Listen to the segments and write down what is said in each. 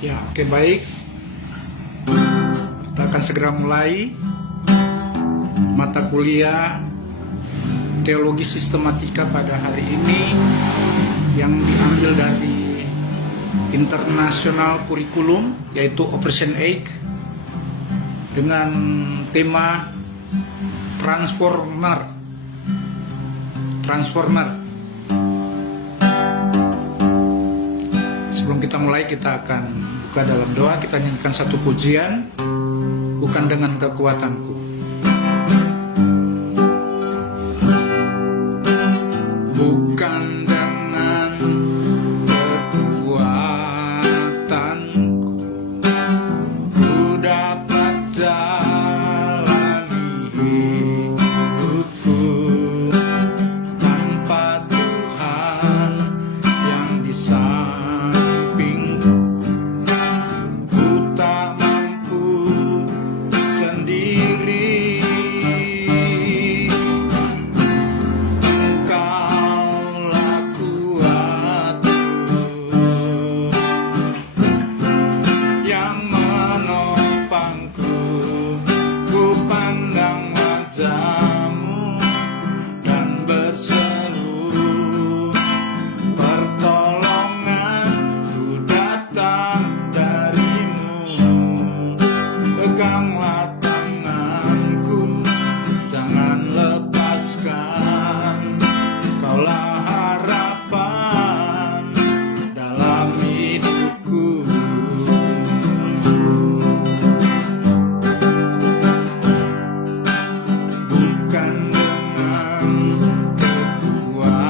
Ya, oke, baik. Kita akan segera mulai mata kuliah teologi sistematika pada hari ini yang diambil dari internasional kurikulum, yaitu Operation Egg, dengan tema Transformer. Sebelum kita mulai, kita akan buka dalam doa. Kita nyanyikan satu pujian, bukan dengan kekuatanku. Bukan dengan kekuatanku ku dapat jalani hidupku, tanpa Tuhan yang di sampingku ku tak mampu sendiri. Engkaulah kuatku yang menopangku, ku pandang wajah-Mu dan berseru pertolongan, ku datang dari-Mu. Peganglah tanganku, jangan lepaskan, Kaulah harapan dalam hidupku. Bukan dengan kekuatanku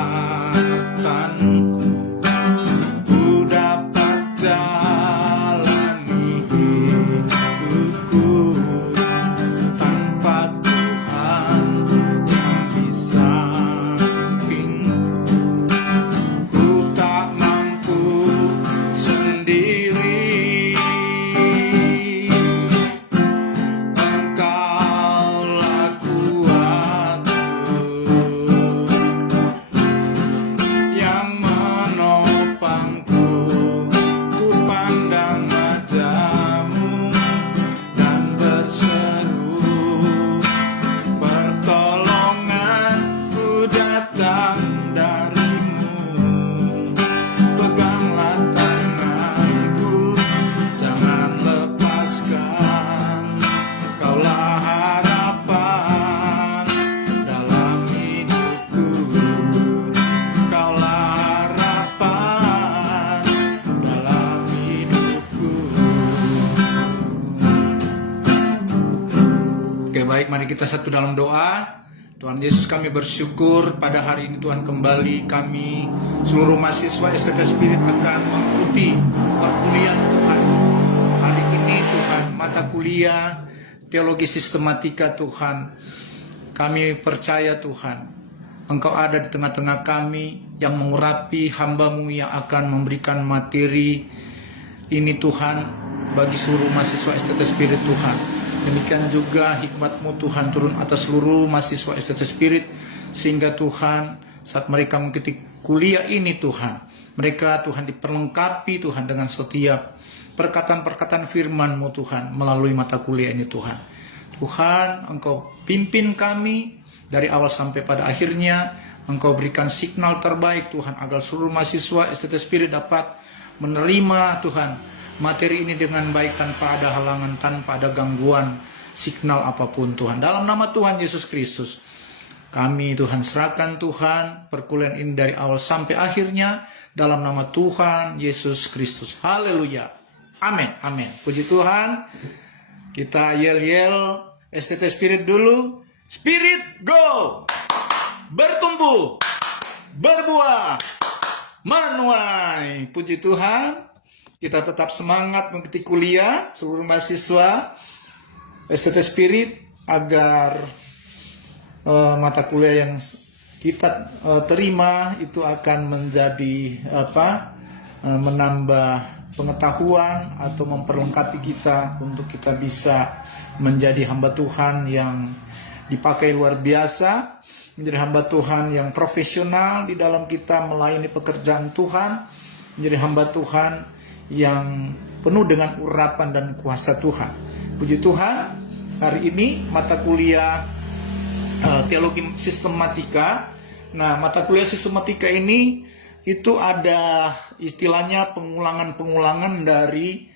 ku dapat jalani hidupku, tanpa Tuhan yang di sampingku ku tak mampu sendiri. Engkaulah kuatku yang menopangku, ku pandang wajah-Mu dan berseru pertolongan, ku datang dari-Mu. Peganglah tanganku, jangan lepaskan, Kaulah harapan dalam hidupku. Kaulah harapan dalam hidupku. Oke, baik, mari kita satu dalam doa. Tuhan Yesus, kami bersyukur pada hari ini Tuhan kembali kami seluruh mahasiswa STT Spirit akan mengikuti perkuliahan Tuhan. Hari ini Tuhan, mata kuliah teologi sistematika Tuhan. Kami percaya Tuhan, Engkau ada di tengah-tengah kami yang mengurapi hamba-Mu yang akan memberikan materi ini Tuhan bagi seluruh mahasiswa STT Spirit Tuhan. Demikian juga hikmat-Mu Tuhan turun atas seluruh mahasiswa STT Spirit, sehingga Tuhan saat mereka mengikuti kuliah ini Tuhan, mereka Tuhan diperlengkapi Tuhan dengan setiap perkataan-perkataan firman-Mu Tuhan melalui mata kuliah ini Tuhan. Tuhan, Engkau pimpin kami dari awal sampai pada akhirnya. Engkau berikan signal terbaik Tuhan agar seluruh mahasiswa STT Spirit dapat menerima Tuhan materi ini dengan baik, tanpa ada halangan, tanpa ada gangguan signal apapun Tuhan. Dalam nama Tuhan Yesus Kristus, kami Tuhan serahkan Tuhan perkuliahan ini dari awal sampai akhirnya, dalam nama Tuhan Yesus Kristus. Haleluya. Amin. Amin. Puji Tuhan. Kita yel-yel STT Spirit dulu. Spirit go! Bertumbuh, berbuah, menuai. Puji Tuhan. Kita tetap semangat mengikuti kuliah seluruh mahasiswa STT Spirit agar mata kuliah yang kita terima itu akan menjadi menambah pengetahuan atau memperlengkapi kita untuk kita bisa menjadi hamba Tuhan yang dipakai luar biasa, menjadi hamba Tuhan yang profesional di dalam kita melayani pekerjaan Tuhan, menjadi hamba Tuhan yang penuh dengan urapan dan kuasa Tuhan. Puji Tuhan, hari ini mata kuliah teologi sistematika. Nah, mata kuliah sistematika ini itu ada istilahnya pengulangan-pengulangan dari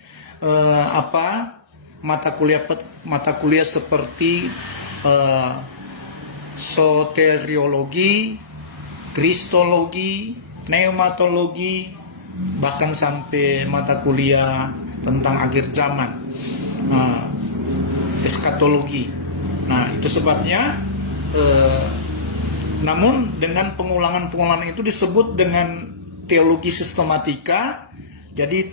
mata kuliah seperti soteriologi, kristologi, pneumatologi, bahkan sampai mata kuliah tentang akhir zaman, eskatologi. Nah, itu sebabnya namun dengan pengulangan-pengulangan itu disebut dengan teologi sistematika. Jadi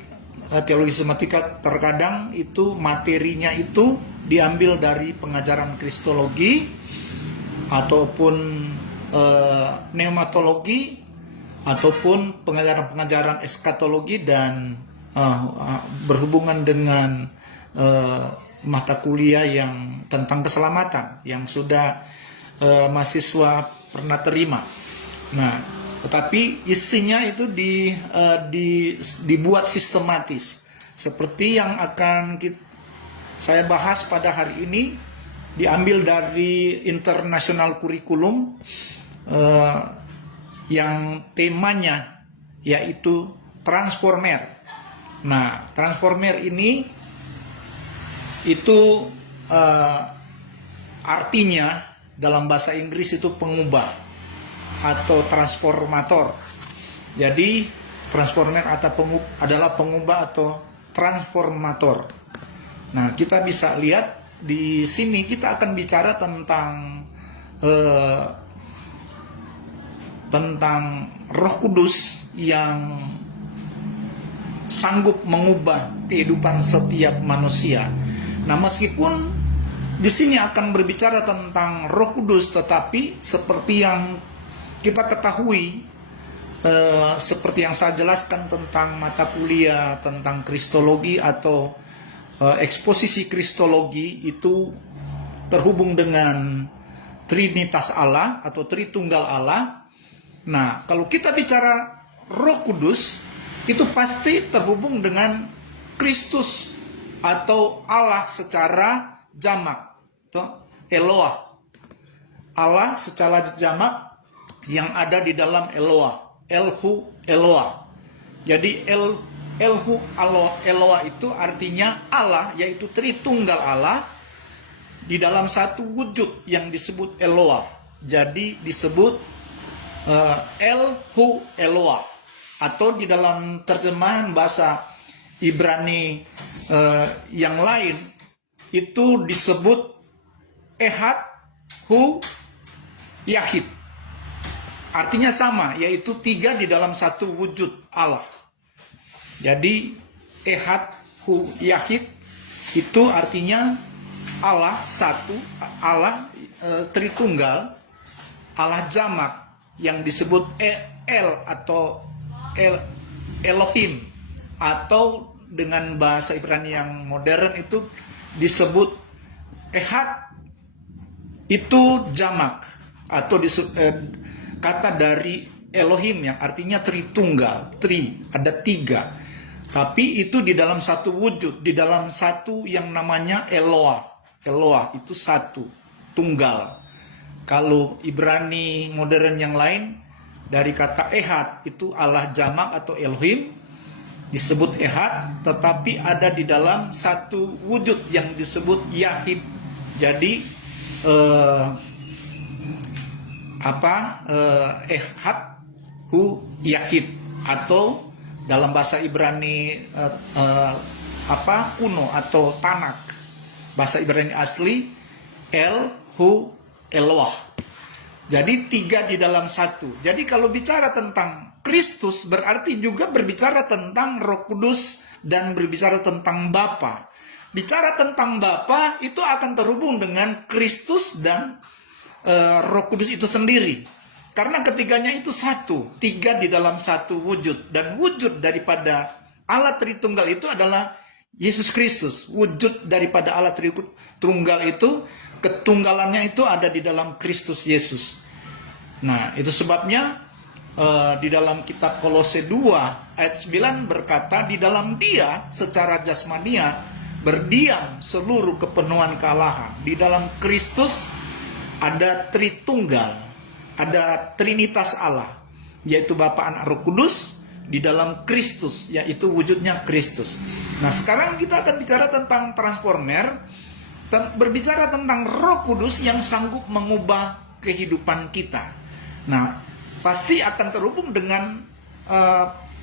teologi sistematika terkadang itu materinya itu diambil dari pengajaran kristologi ataupun pneumatologi ataupun pengajaran-pengajaran eskatologi dan berhubungan dengan mata kuliah yang tentang keselamatan yang sudah mahasiswa pernah terima. Nah, tetapi isinya itu dibuat sistematis. Seperti yang akan saya bahas pada hari ini, diambil dari international curriculum yang temanya yaitu transformer. Nah, transformer ini itu artinya dalam bahasa Inggris itu pengubah atau transformator. Jadi transformer adalah pengubah atau transformator. Nah, kita bisa lihat di sini kita akan bicara tentang Roh Kudus yang sanggup mengubah kehidupan setiap manusia. Nah, meskipun di sini akan berbicara tentang Roh Kudus, tetapi seperti yang kita ketahui, seperti yang saya jelaskan tentang mata kuliah tentang kristologi atau eksposisi kristologi, itu terhubung dengan Trinitas Allah atau Tritunggal Allah. Nah, kalau kita bicara Roh Kudus, itu pasti terhubung dengan Kristus atau Allah secara jamak, Eloah. Allah secara jamak yang ada di dalam Eloah, Elhu Eloah. Jadi Elhu Eloah itu artinya Allah, yaitu Tritunggal Allah di dalam satu wujud yang disebut Eloah. Jadi disebut Elhu Eloah, atau di dalam terjemahan bahasa Ibrani yang lain itu disebut Ehad Hu Yahid. Artinya sama, yaitu tiga di dalam satu wujud Allah. Jadi Ehad Hu Yahid itu artinya Allah satu, Allah Tritunggal, Allah jamak yang disebut El atau Elohim, atau dengan bahasa Ibrani yang modern itu disebut Ehad, itu jamak atau kata dari Elohim yang artinya Tritunggal, ada tiga, tapi itu di dalam satu wujud, di dalam satu yang namanya Eloah itu satu, tunggal. Kalau Ibrani modern yang lain dari kata Ehad itu Allah jamak atau Elohim disebut Ehad, tetapi ada di dalam satu wujud yang disebut Yahid. Jadi Ehad Hu Yahid, atau dalam bahasa Ibrani kuno atau Tanak, bahasa Ibrani asli El Hu Eloah. Jadi tiga di dalam satu. Jadi kalau bicara tentang Kristus berarti juga berbicara tentang Roh Kudus dan berbicara tentang Bapa. Bicara tentang Bapa itu akan terhubung dengan Kristus dan Roh Kudus itu sendiri. Karena ketiganya itu satu, tiga di dalam satu wujud. Dan wujud daripada Allah Tritunggal itu adalah Yesus Kristus. Wujud daripada Allah Tritunggal itu, ketunggalannya itu ada di dalam Kristus Yesus. Nah, itu sebabnya di dalam kitab Kolose 2 ayat 9 berkata, di dalam Dia secara jasmania berdiam seluruh kepenuhan kealahan. Di dalam Kristus ada Tritunggal, ada Trinitas Allah, yaitu Bapa, Anak, Roh Kudus di dalam Kristus, yaitu wujudnya Kristus. Nah, sekarang kita akan bicara tentang transformer, berbicara tentang Roh Kudus yang sanggup mengubah kehidupan kita. Nah, pasti akan terhubung dengan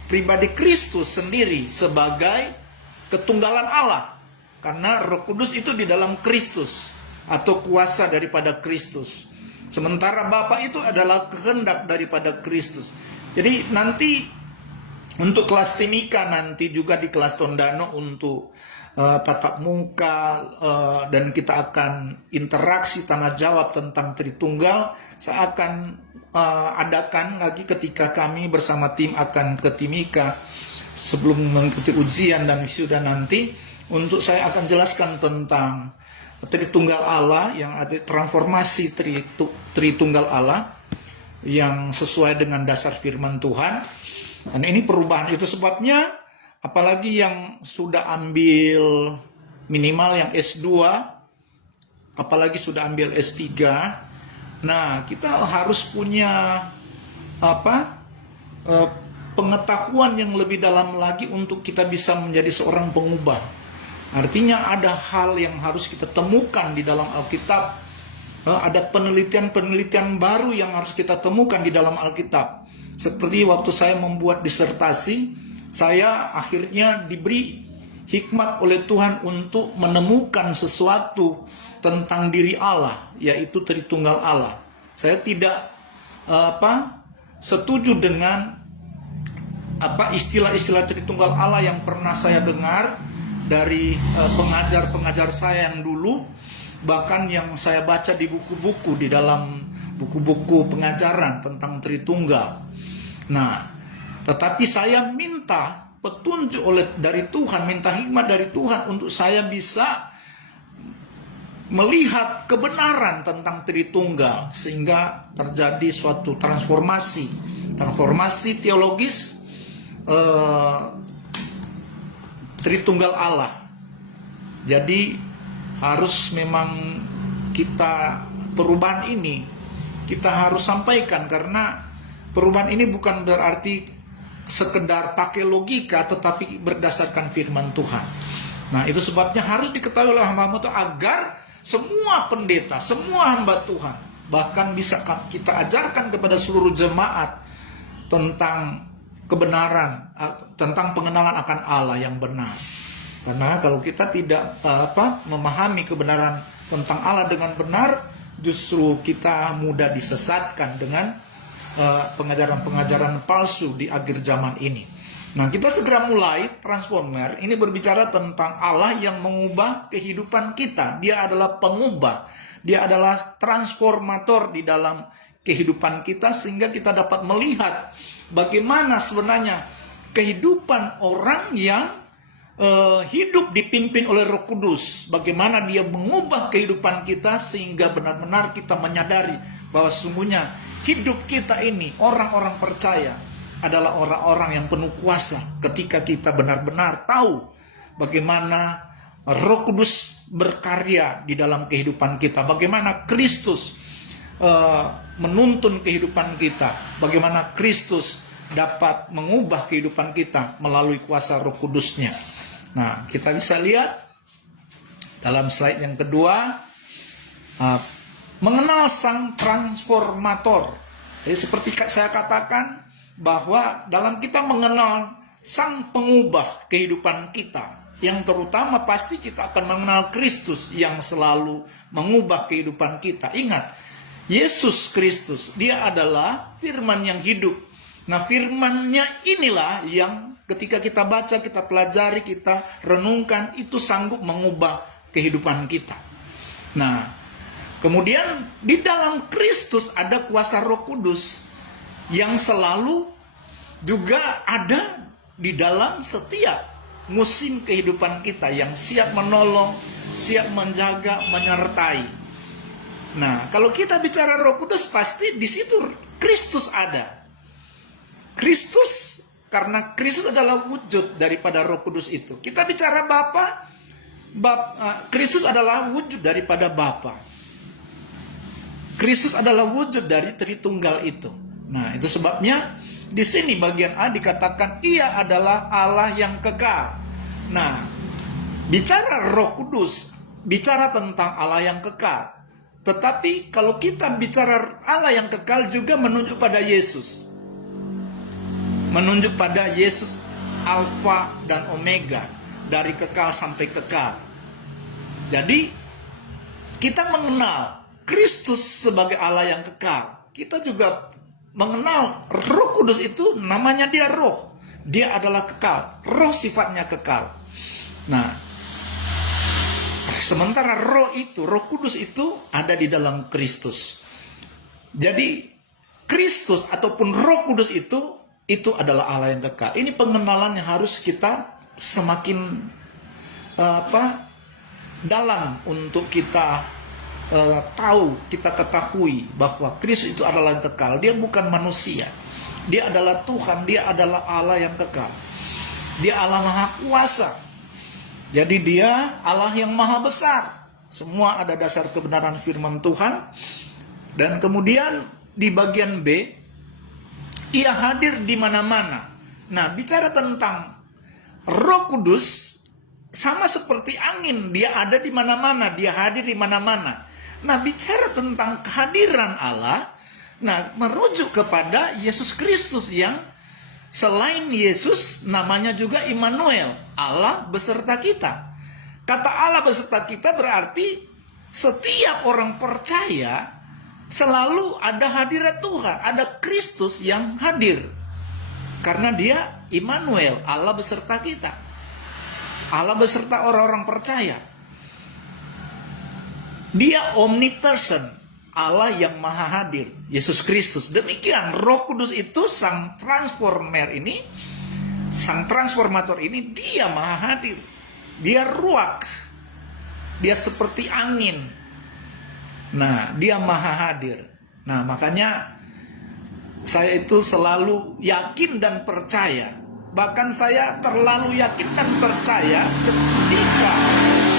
pribadi Kristus sendiri sebagai ketunggalan Allah. Karena Roh Kudus itu di dalam Kristus atau kuasa daripada Kristus. Sementara Bapa itu adalah kehendak daripada Kristus. Jadi nanti untuk kelas Timika, nanti juga di kelas Tondano untuk tatap muka, dan kita akan interaksi tanya jawab tentang Tritunggal. Saya akan adakan lagi ketika kami bersama tim akan ke Timika sebelum mengikuti ujian dan wisuda nanti. Untuk saya akan jelaskan tentang Tritunggal Allah, yang ada transformasi Tritunggal Allah yang sesuai dengan dasar firman Tuhan. Dan ini perubahan, itu sebabnya apalagi yang sudah ambil minimal yang S2, apalagi sudah ambil S3. Nah, kita harus punya pengetahuan yang lebih dalam lagi untuk kita bisa menjadi seorang pengubah. Artinya ada hal yang harus kita temukan di dalam Alkitab. Ada penelitian-penelitian baru yang harus kita temukan di dalam Alkitab. Seperti waktu saya membuat disertasi, saya akhirnya diberi hikmat oleh Tuhan untuk menemukan sesuatu tentang diri Allah, yaitu Tritunggal Allah. Saya tidak setuju dengan istilah-istilah Tritunggal Allah yang pernah saya dengar dari pengajar-pengajar saya yang dulu, bahkan yang saya baca di buku-buku, di dalam buku-buku pengajaran tentang Tritunggal. Nah, tetapi saya minta petunjuk dari Tuhan, minta hikmat dari Tuhan untuk saya bisa melihat kebenaran tentang Tritunggal, sehingga terjadi suatu transformasi teologis Tritunggal Allah. Jadi harus memang kita perubahan ini kita harus sampaikan, karena perubahan ini bukan berarti sekedar pakai logika, tetapi berdasarkan firman Tuhan. Nah, itu sebabnya harus diketahui oleh hamba-hamba Tuhan agar semua pendeta, semua hamba Tuhan, bahkan bisa kita ajarkan kepada seluruh jemaat tentang kebenaran, tentang pengenalan akan Allah yang benar. Karena kalau kita tidak memahami kebenaran tentang Allah dengan benar, justru kita mudah disesatkan dengan pengajaran-pengajaran palsu di akhir zaman ini. Nah, kita segera mulai. Transformer ini berbicara tentang Allah yang mengubah kehidupan kita. Dia adalah pengubah, dia adalah transformator di dalam kehidupan kita, sehingga kita dapat melihat bagaimana sebenarnya kehidupan orang yang hidup dipimpin oleh Roh Kudus. Bagaimana dia mengubah kehidupan kita sehingga benar-benar kita menyadari bahwa sesungguhnya hidup kita ini, orang-orang percaya, adalah orang-orang yang penuh kuasa. Ketika kita benar-benar tahu bagaimana Roh Kudus berkarya di dalam kehidupan kita, bagaimana Kristus menuntun kehidupan kita, bagaimana Kristus dapat mengubah kehidupan kita melalui kuasa Roh Kudusnya. Nah, kita bisa lihat dalam slide yang kedua, mengenal sang transformator. Jadi seperti saya katakan, bahwa dalam kita mengenal sang pengubah kehidupan kita, yang terutama pasti kita akan mengenal Kristus yang selalu mengubah kehidupan kita. Ingat, Yesus Kristus, dia adalah firman yang hidup. Nah, firman-Nya inilah yang ketika kita baca, kita pelajari, kita renungkan, itu sanggup mengubah kehidupan kita. Nah, kemudian di dalam Kristus ada kuasa Roh Kudus yang selalu juga ada di dalam setiap musim kehidupan kita, yang siap menolong, siap menjaga, menyertai. Nah, kalau kita bicara Roh Kudus, pasti di situ Kristus ada. Kristus, karena Kristus adalah wujud daripada Roh Kudus itu. Kita bicara Bapa, Kristus adalah wujud daripada Bapa. Kristus adalah wujud dari Tritunggal itu. Nah, itu sebabnya di sini bagian A dikatakan Ia adalah Allah yang kekal. Nah, bicara Roh Kudus, bicara tentang Allah yang kekal. Tetapi kalau kita bicara Allah yang kekal juga menunjuk pada Yesus. Menunjuk pada Yesus Alfa dan Omega, dari kekal sampai kekal. Jadi kita mengenal Kristus sebagai Allah yang kekal. Kita juga mengenal Roh Kudus itu namanya dia roh. Dia adalah kekal. Roh sifatnya kekal. Nah, sementara roh Kudus itu ada di dalam Kristus. Jadi Kristus ataupun Roh Kudus itu adalah Allah yang kekal. Ini pengenalan yang harus kita semakin dalam untuk kita tahu, kita ketahui bahwa Kristus itu adalah yang kekal. Dia bukan manusia. Dia adalah Tuhan, dia adalah Allah yang kekal. Dia Allah Maha Kuasa. Jadi dia Allah yang Maha Besar. Semua ada dasar kebenaran firman Tuhan. Dan kemudian di bagian B, Ia hadir di mana-mana. Nah, bicara tentang Roh Kudus, sama seperti angin, dia ada di mana-mana, dia hadir di mana-mana. Nah, bicara tentang kehadiran Allah, nah, merujuk kepada Yesus Kristus yang selain Yesus, namanya juga Immanuel, Allah beserta kita. Kata Allah beserta kita berarti setiap orang percaya selalu ada hadirat Tuhan, ada Kristus yang hadir. Karena dia Immanuel, Allah beserta kita. Allah beserta orang-orang percaya. Dia omnipresent, Allah yang maha hadir, Yesus Kristus. Demikian Roh Kudus itu sang transformator ini dia maha hadir. Dia ruak. Dia seperti angin. Nah, dia maha hadir. Nah, makanya saya itu selalu yakin dan percaya. Bahkan saya terlalu yakin dan percaya ketika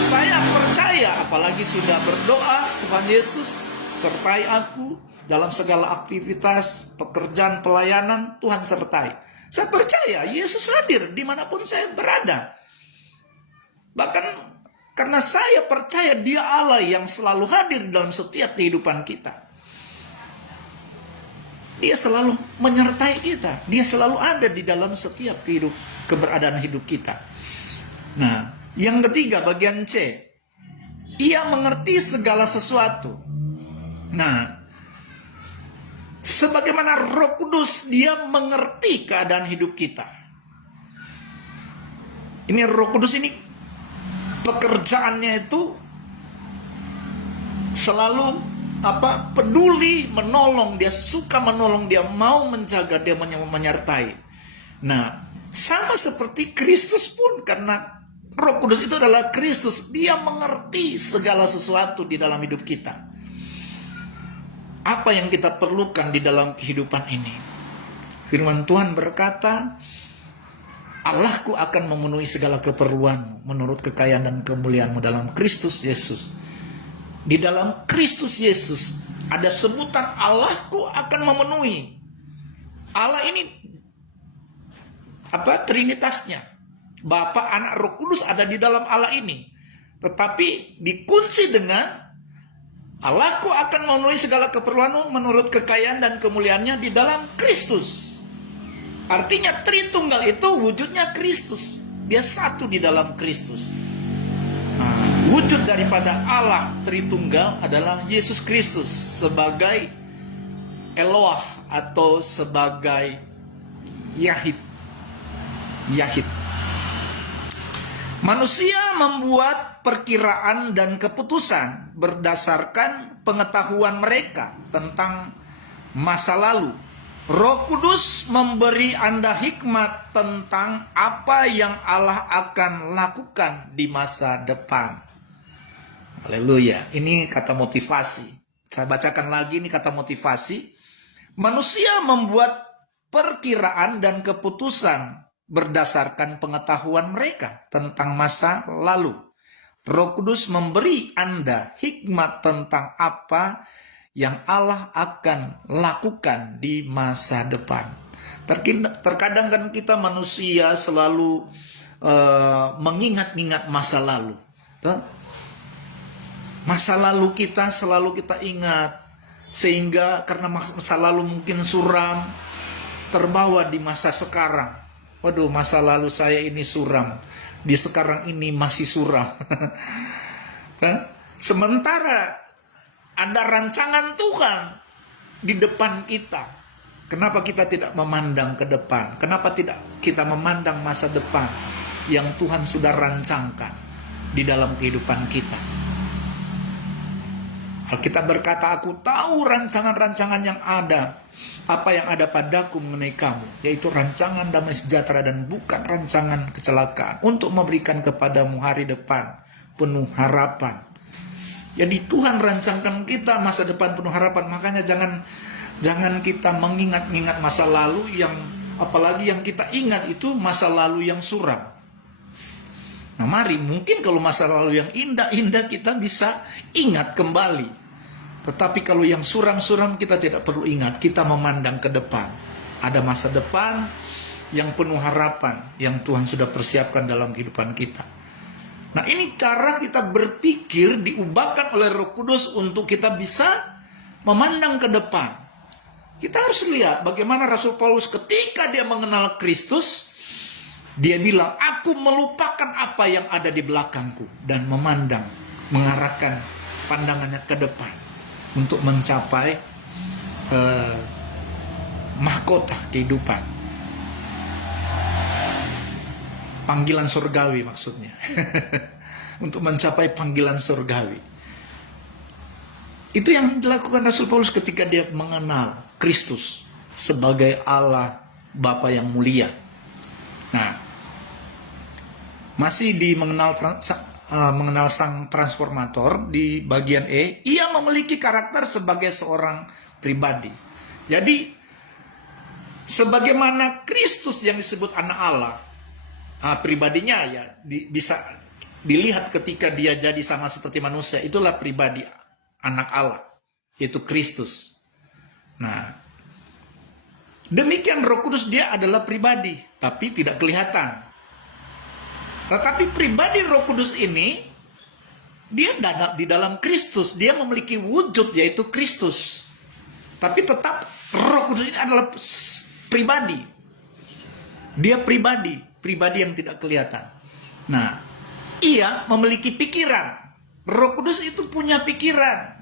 saya percaya, apalagi sudah berdoa, Tuhan Yesus sertai aku dalam segala aktivitas, pekerjaan, pelayanan, Tuhan sertai. Saya percaya Yesus hadir dimanapun saya berada. Bahkan karena saya percaya dia Allah yang selalu hadir dalam setiap kehidupan kita. Dia selalu menyertai kita. Dia selalu ada di dalam setiap keberadaan hidup kita. Nah, yang ketiga bagian C. Ia mengerti segala sesuatu. Nah, sebagaimana Roh Kudus dia mengerti keadaan hidup kita. Ini Roh Kudus ini pekerjaannya itu selalu peduli, menolong, dia suka menolong, dia mau menjaga, dia menyertai. Nah, sama seperti Kristus pun, karena Roh Kudus itu adalah Kristus, dia mengerti segala sesuatu di dalam hidup kita. Apa yang kita perlukan di dalam kehidupan ini? Firman Tuhan berkata, Allahku akan memenuhi segala keperluanmu menurut kekayaan dan kemuliaanmu dalam Kristus Yesus. Di dalam Kristus Yesus ada sebutan Allahku akan memenuhi. Allah ini trinitasnya. Bapa, Anak, Roh Kudus ada di dalam Allah ini. Tetapi dikunci dengan Allahku akan memenuhi segala keperluanmu menurut kekayaan dan kemuliaannya di dalam Kristus. Artinya Tritunggal itu wujudnya Kristus. Dia satu di dalam Kristus. Nah, wujud daripada Allah Tritunggal adalah Yesus Kristus sebagai Eloah atau sebagai Yahid. Manusia membuat perkiraan dan keputusan berdasarkan pengetahuan mereka tentang masa lalu. Roh Kudus memberi Anda hikmat tentang apa yang Allah akan lakukan di masa depan. Haleluya. Ini kata motivasi. Saya bacakan lagi ini kata motivasi. Manusia membuat perkiraan dan keputusan berdasarkan pengetahuan mereka tentang masa lalu. Roh Kudus memberi Anda hikmat tentang apa yang Allah akan lakukan di masa depan. Terkadang kan kita manusia selalu mengingat-ingat masa lalu. Masa lalu kita selalu kita ingat, sehingga karena masa lalu mungkin suram, terbawa di masa sekarang. Waduh, masa lalu saya ini suram, di sekarang ini masih suram. Sementara ada rancangan Tuhan di depan kita. Kenapa kita tidak memandang ke depan? Kenapa tidak kita memandang masa depan yang Tuhan sudah rancangkan di dalam kehidupan kita? Alkitab berkata, aku tahu rancangan-rancangan yang ada, apa yang ada padaku mengenai kamu, yaitu rancangan damai sejahtera dan bukan rancangan kecelakaan, untuk memberikan kepadamu hari depan penuh harapan. Jadi Tuhan rancangkan kita masa depan penuh harapan. Makanya jangan kita mengingat-ingat masa lalu yang, apalagi yang kita ingat itu masa lalu yang suram. Nah, mari, mungkin kalau masa lalu yang indah-indah kita bisa ingat kembali. Tetapi kalau yang suram-suram kita tidak perlu ingat, kita memandang ke depan. Ada masa depan yang penuh harapan yang Tuhan sudah persiapkan dalam kehidupan kita. Nah, ini cara kita berpikir diubahkan oleh Roh Kudus untuk kita bisa memandang ke depan. Kita harus lihat bagaimana Rasul Paulus ketika dia mengenal Kristus, dia bilang, aku melupakan apa yang ada di belakangku dan memandang, mengarahkan pandangannya ke depan untuk mencapai mahkota kehidupan. Panggilan surgawi maksudnya. Untuk mencapai panggilan surgawi. Itu yang dilakukan Rasul Paulus ketika dia mengenal Kristus sebagai Allah Bapa yang mulia. Nah, masih di mengenal sang transformator di bagian E, ia memiliki karakter sebagai seorang pribadi. Jadi, sebagaimana Kristus yang disebut anak Allah, pribadinya ya bisa dilihat ketika dia jadi sama seperti manusia, itulah pribadi anak Allah, yaitu Kristus. Nah, demikian Roh Kudus, dia adalah pribadi, tapi tidak kelihatan. Tetapi pribadi Roh Kudus ini, dia di dalam Kristus, dia memiliki wujud yaitu Kristus. Tapi tetap Roh Kudus ini adalah pribadi. Dia pribadi yang tidak kelihatan. Nah, ia memiliki pikiran. Roh Kudus itu punya pikiran.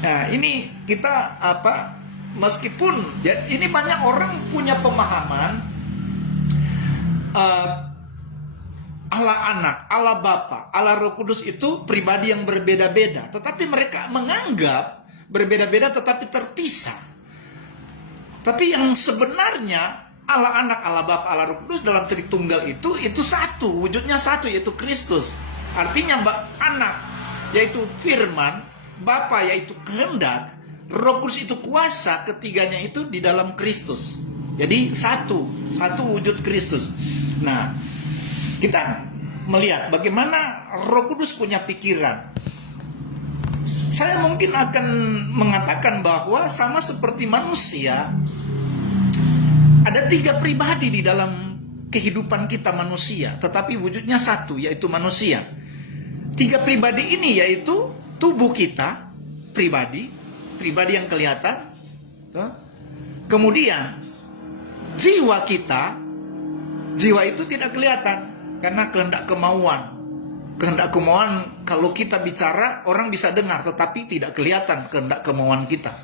Nah, ini kita meskipun ini banyak orang punya pemahaman Allah Anak, Allah Bapa, Allah Roh Kudus itu pribadi yang berbeda-beda. Tetapi mereka menganggap berbeda-beda tetapi terpisah. Tapi yang sebenarnya Allah Anak, Allah Bapa, Allah Roh Kudus dalam Tritunggal itu satu, wujudnya satu, yaitu Kristus. Artinya anak, yaitu firman, Bapa yaitu kehendak, Roh Kudus itu kuasa, ketiganya itu di dalam Kristus. Jadi satu wujud Kristus. Nah, kita melihat bagaimana Roh Kudus punya pikiran. Saya mungkin akan mengatakan bahwa sama seperti manusia, ada 3 pribadi di dalam kehidupan kita manusia, tetapi wujudnya satu, yaitu manusia. 3 pribadi ini yaitu tubuh kita, pribadi yang kelihatan. Kemudian jiwa kita, jiwa itu tidak kelihatan karena kehendak kemauan. Kehendak kemauan, kalau kita bicara orang bisa dengar, tetapi tidak kelihatan kehendak kemauan kita.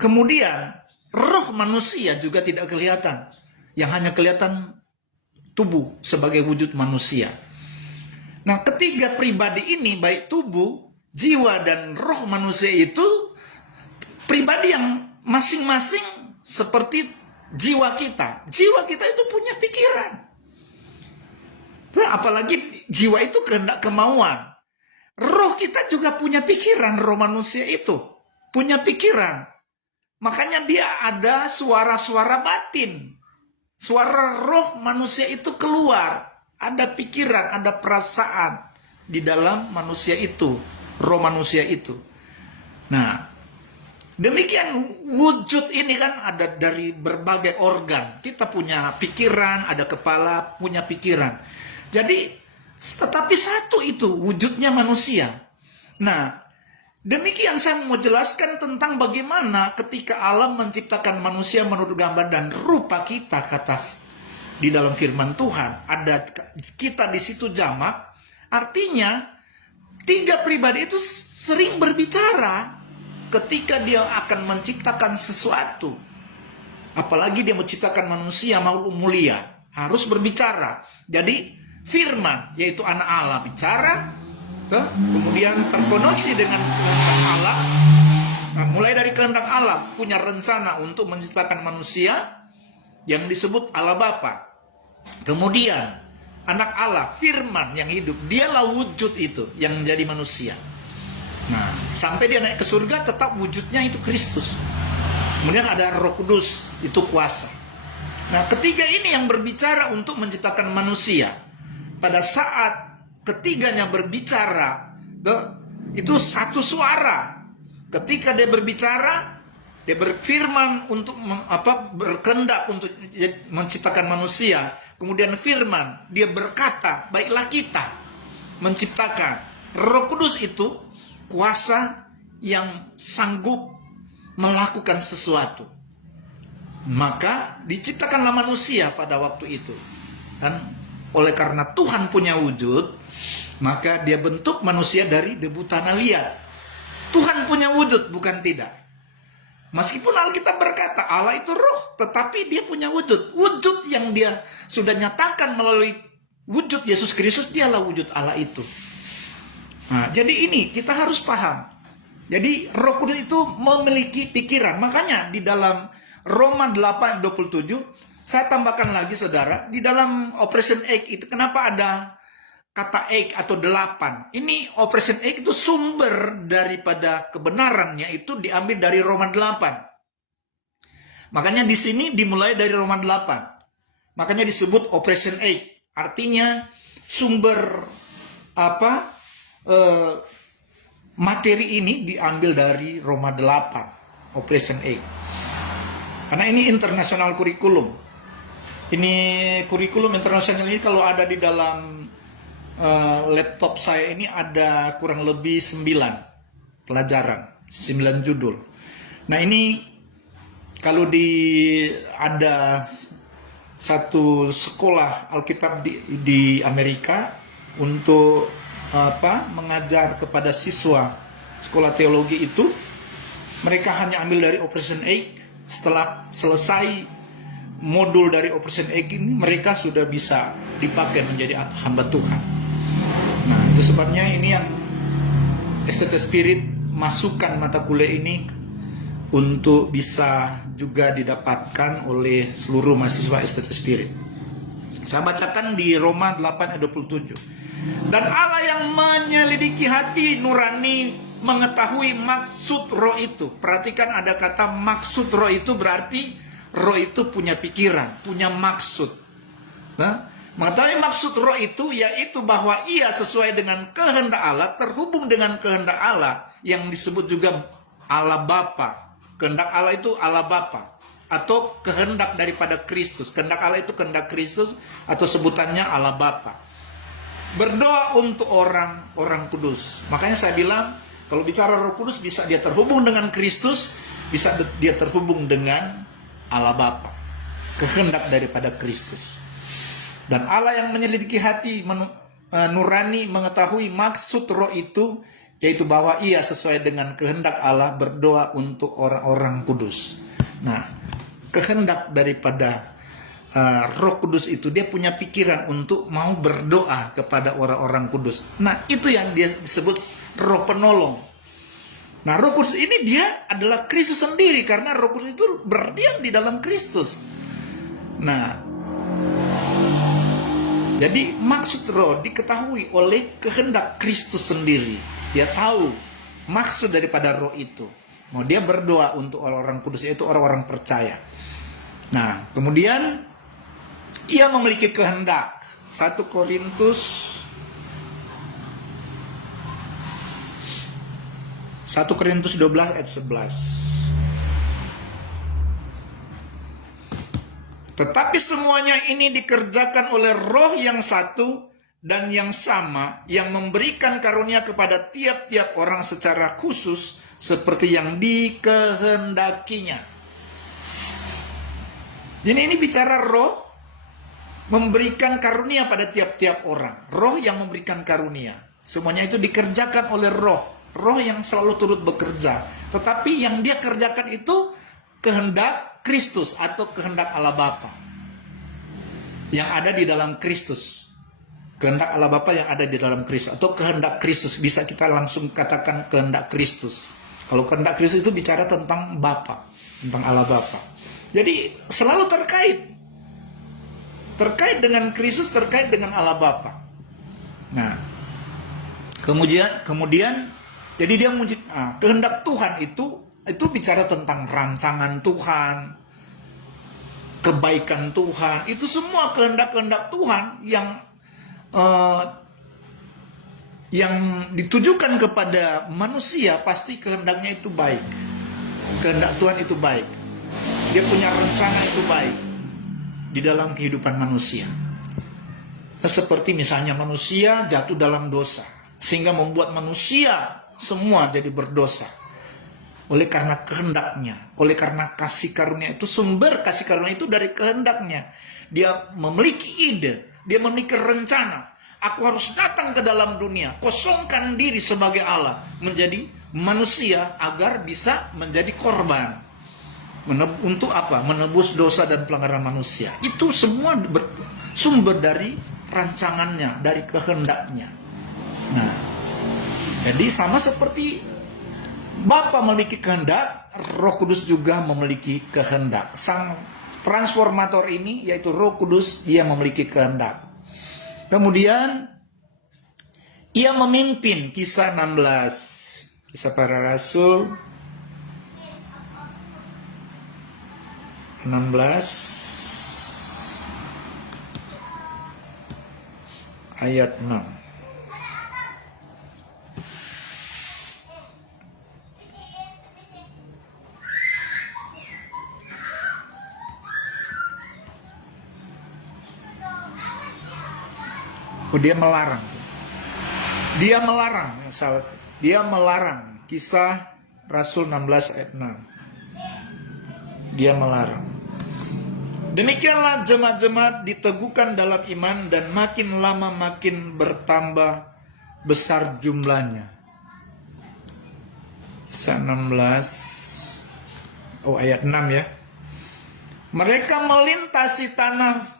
Kemudian roh manusia juga tidak kelihatan, yang hanya kelihatan tubuh sebagai wujud manusia. Nah, ketiga pribadi ini, baik tubuh, jiwa, dan roh manusia itu pribadi yang masing-masing seperti jiwa kita. Jiwa kita itu punya pikiran. Nah, apalagi jiwa itu kehendak kemauan. Roh kita juga punya pikiran, roh manusia itu punya pikiran. Makanya dia ada suara-suara batin. Suara roh manusia itu keluar. Ada pikiran, ada perasaan di dalam manusia itu. Roh manusia itu. Nah, demikian wujud ini kan ada dari berbagai organ. Kita punya pikiran, ada kepala, punya pikiran. Jadi, tetapi satu itu wujudnya manusia. Nah, demikian saya mau jelaskan tentang bagaimana ketika Allah menciptakan manusia menurut gambar dan rupa kita, kata di dalam firman Tuhan. Ada kita di situ jamak, artinya tiga pribadi itu sering berbicara ketika dia akan menciptakan sesuatu. Apalagi dia menciptakan manusia mau mulia, harus berbicara. Jadi firman, yaitu anak Allah bicara, kemudian terkoneksi dengan kehendak Allah. Nah, mulai dari kehendak Allah punya rencana untuk menciptakan manusia yang disebut Allah Bapa. Kemudian anak Allah, firman yang hidup, dialah wujud itu yang menjadi manusia. Nah, sampai dia naik ke surga tetap wujudnya itu Kristus. Kemudian ada Roh Kudus, itu kuasa. Nah, ketiga ini yang berbicara untuk menciptakan manusia. Pada saat ketiganya berbicara, itu satu suara. Ketika dia berbicara, dia berfirman untuk berkehendak untuk menciptakan manusia. Kemudian firman, dia berkata, baiklah kita menciptakan. Roh Kudus itu kuasa yang sanggup melakukan sesuatu. Maka diciptakanlah manusia pada waktu itu. Dan oleh karena Tuhan punya wujud, maka dia bentuk manusia dari debu tanah liat. Tuhan punya wujud, bukan tidak. Meskipun Alkitab berkata Allah itu roh, tetapi dia punya wujud. Wujud yang dia sudah nyatakan melalui wujud Yesus Kristus, dialah wujud Allah itu. Nah, jadi ini kita harus paham. Jadi Roh Kudus itu memiliki pikiran. Makanya di dalam Roma 8:27, saya tambahkan lagi saudara, di dalam Operation Egg itu kenapa ada kata egg atau 8. Ini Operation Egg itu sumber daripada kebenarannya itu diambil dari Roma 8. Makanya di sini dimulai dari Roma 8. Makanya disebut Operation Egg. Artinya sumber materi ini diambil dari Roma 8. Operation Egg. Karena ini internasional kurikulum. Ini kurikulum internasional ini kalau ada di dalam laptop saya ini ada kurang lebih 9 pelajaran, 9 judul. Nah ini kalau ada satu sekolah Alkitab di Amerika untuk mengajar kepada siswa sekolah teologi itu, mereka hanya ambil dari Operation Egg. Setelah selesai modul dari Operation Egg ini, mereka sudah bisa dipakai menjadi hamba Tuhan. Nah, itu sebabnya ini yang STT Spirit masukkan mata kuliah ini untuk bisa juga didapatkan oleh seluruh mahasiswa STT Spirit. Saya bacakan di Roma 8:27. Dan Allah yang menyelidiki hati nurani mengetahui maksud roh itu. Perhatikan ada kata maksud roh itu, berarti roh itu punya pikiran, punya maksud. Nah, mengetahui maksud roh itu yaitu bahwa ia sesuai dengan kehendak Allah, terhubung dengan kehendak Allah yang disebut juga Allah Bapa. Kehendak Allah itu Allah Bapa atau kehendak daripada Kristus. Kehendak Allah itu kehendak Kristus atau sebutannya Allah Bapa. Berdoa untuk orang kudus. Makanya saya bilang kalau bicara Roh Kudus bisa dia terhubung dengan Kristus, bisa dia terhubung dengan Allah Bapa. Kehendak daripada Kristus. Dan Allah yang menyelidiki hati nurani mengetahui maksud roh itu, yaitu bahwa ia sesuai dengan kehendak Allah berdoa untuk orang-orang kudus. Nah, kehendak daripada Roh Kudus itu dia punya pikiran untuk mau berdoa kepada orang-orang kudus. Nah, itu yang dia disebut Roh Penolong. Nah, Roh Kudus ini dia adalah Kristus sendiri karena Roh Kudus itu berdiam di dalam Kristus. Nah, jadi maksud roh diketahui oleh kehendak Kristus sendiri. Dia tahu maksud daripada roh itu. Mau dia berdoa untuk orang-orang kudus, yaitu orang-orang percaya. Nah, kemudian ia memiliki kehendak. 1 Korintus 12 ayat 11. Tetapi semuanya ini dikerjakan oleh Roh yang satu dan yang sama, yang memberikan karunia kepada tiap-tiap orang secara khusus seperti yang dikehendakinya. Jadi ini bicara Roh memberikan karunia pada tiap-tiap orang. Roh yang memberikan karunia. Semuanya itu dikerjakan oleh Roh. Roh yang selalu turut bekerja. Tetapi yang dia kerjakan itu kehendak Kristus atau kehendak Allah Bapa yang ada di dalam Kristus. Kehendak Allah Bapa yang ada di dalam Kristus atau kehendak Kristus, bisa kita langsung katakan kehendak Kristus. Kalau kehendak Kristus itu bicara tentang Bapa, tentang Allah Bapa. Jadi selalu terkait dengan Kristus, terkait dengan Allah Bapa. Nah, kemudian jadi dia kehendak Tuhan itu bicara tentang rancangan Tuhan, kebaikan Tuhan. Itu semua kehendak-kehendak Tuhan yang ditujukan kepada manusia, pasti kehendaknya itu baik. Kehendak Tuhan itu baik. Dia punya rencana itu baik di dalam kehidupan manusia. Seperti misalnya manusia jatuh dalam dosa, sehingga membuat manusia semua jadi berdosa. Oleh karena kehendaknya, oleh karena kasih karunia itu, sumber kasih karunia itu dari kehendaknya. Dia memiliki ide, dia memiliki rencana. Aku harus datang ke dalam dunia, kosongkan diri sebagai Allah, menjadi manusia agar bisa menjadi korban. Untuk apa? Menebus dosa dan pelanggaran manusia. Itu semua sumber dari rancangannya, dari kehendaknya. Nah, jadi sama seperti Bapa memiliki kehendak, Roh Kudus juga memiliki kehendak. Sang transformator ini, yaitu Roh Kudus, dia memiliki kehendak. Kemudian ia memimpin, Kisah 16, Kisah Para Rasul 16 ayat 6. Dia melarang. Dia melarang. Kisah Rasul 16 ayat 6. Dia melarang. Demikianlah jemaat-jemaat diteguhkan dalam iman dan makin lama makin bertambah besar jumlahnya. Kisah 16 ayat 6 ya. Mereka melintasi tanah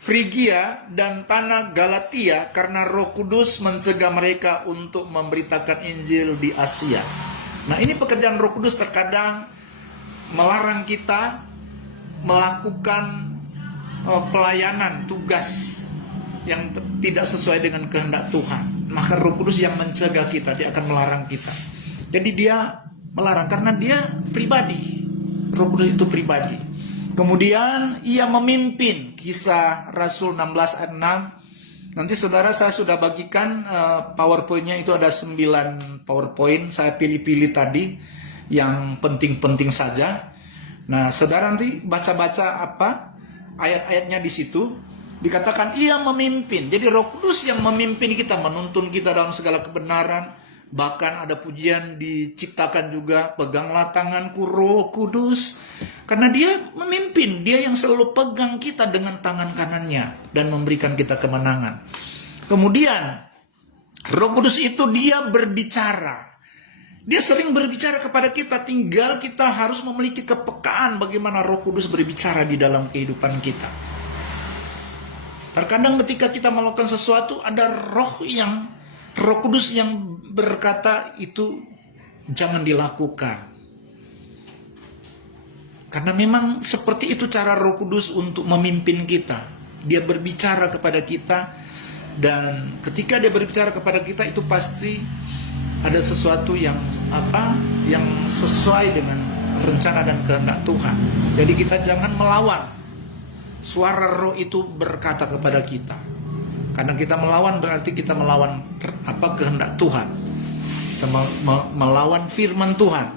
Frigia dan tanah Galatia karena Roh Kudus mencegah mereka untuk memberitakan Injil di Asia. Nah, ini pekerjaan Roh Kudus terkadang melarang kita melakukan pelayanan, tugas yang tidak sesuai dengan kehendak Tuhan. Maka Roh Kudus yang mencegah kita, dia akan melarang kita. Jadi dia melarang karena dia pribadi. Roh Kudus itu pribadi. Kemudian ia memimpin, Kisah Rasul 16 ayat 6. Nanti saudara, saya sudah bagikan PowerPoint-nya, itu ada 9 PowerPoint. Saya pilih-pilih tadi yang penting-penting saja. Nah, saudara nanti baca-baca ayat-ayatnya di situ. Dikatakan ia memimpin. Jadi Roh Kudus yang memimpin kita, menuntun kita dalam segala kebenaran. Bahkan ada pujian diciptakan juga, peganglah tanganku Roh Kudus. Karena dia memimpin, dia yang selalu pegang kita dengan tangan kanannya dan memberikan kita kemenangan. Kemudian Roh Kudus itu dia berbicara. Dia sering berbicara kepada kita, tinggal kita harus memiliki kepekaan bagaimana Roh Kudus berbicara di dalam kehidupan kita. Terkadang ketika kita melakukan sesuatu, ada Roh Kudus yang berkata itu jangan dilakukan. Karena memang seperti itu cara Roh Kudus untuk memimpin kita. Dia berbicara kepada kita, dan ketika dia berbicara kepada kita itu pasti ada sesuatu yang yang sesuai dengan rencana dan kehendak Tuhan. Jadi kita jangan melawan. Suara roh itu berkata kepada kita. Karena kita melawan berarti kita melawan kehendak Tuhan. Kita melawan firman Tuhan.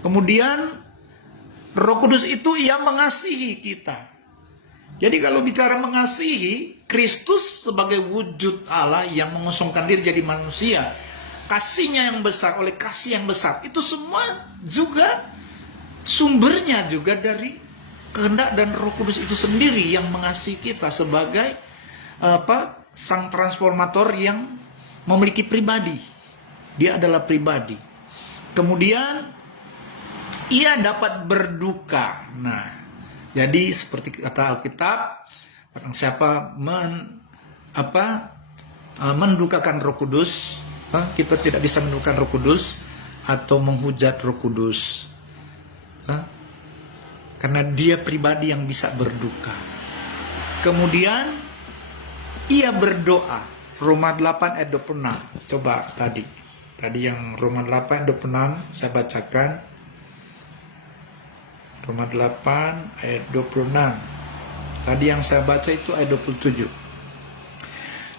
Kemudian Roh Kudus itu yang mengasihi kita. Jadi kalau bicara mengasihi, Kristus sebagai wujud Allah yang mengosongkan diri jadi manusia, kasihnya yang besar, oleh kasih yang besar, itu semua juga sumbernya juga dari kehendak dan Roh Kudus itu sendiri yang mengasihi kita sebagai sang transformator yang memiliki pribadi. Dia adalah pribadi. Kemudian ia dapat berduka. Nah, jadi seperti kata Alkitab, barang siapa mendukakan Roh Kudus, kita tidak bisa mendukakan Roh Kudus atau menghujat Roh Kudus. Karena dia pribadi yang bisa berduka. Kemudian ia berdoa. Roma 8 ayat 26. Coba tadi yang Roma 8 ayat 26 saya bacakan. Roma 8 ayat 26. Tadi yang saya baca itu ayat 27.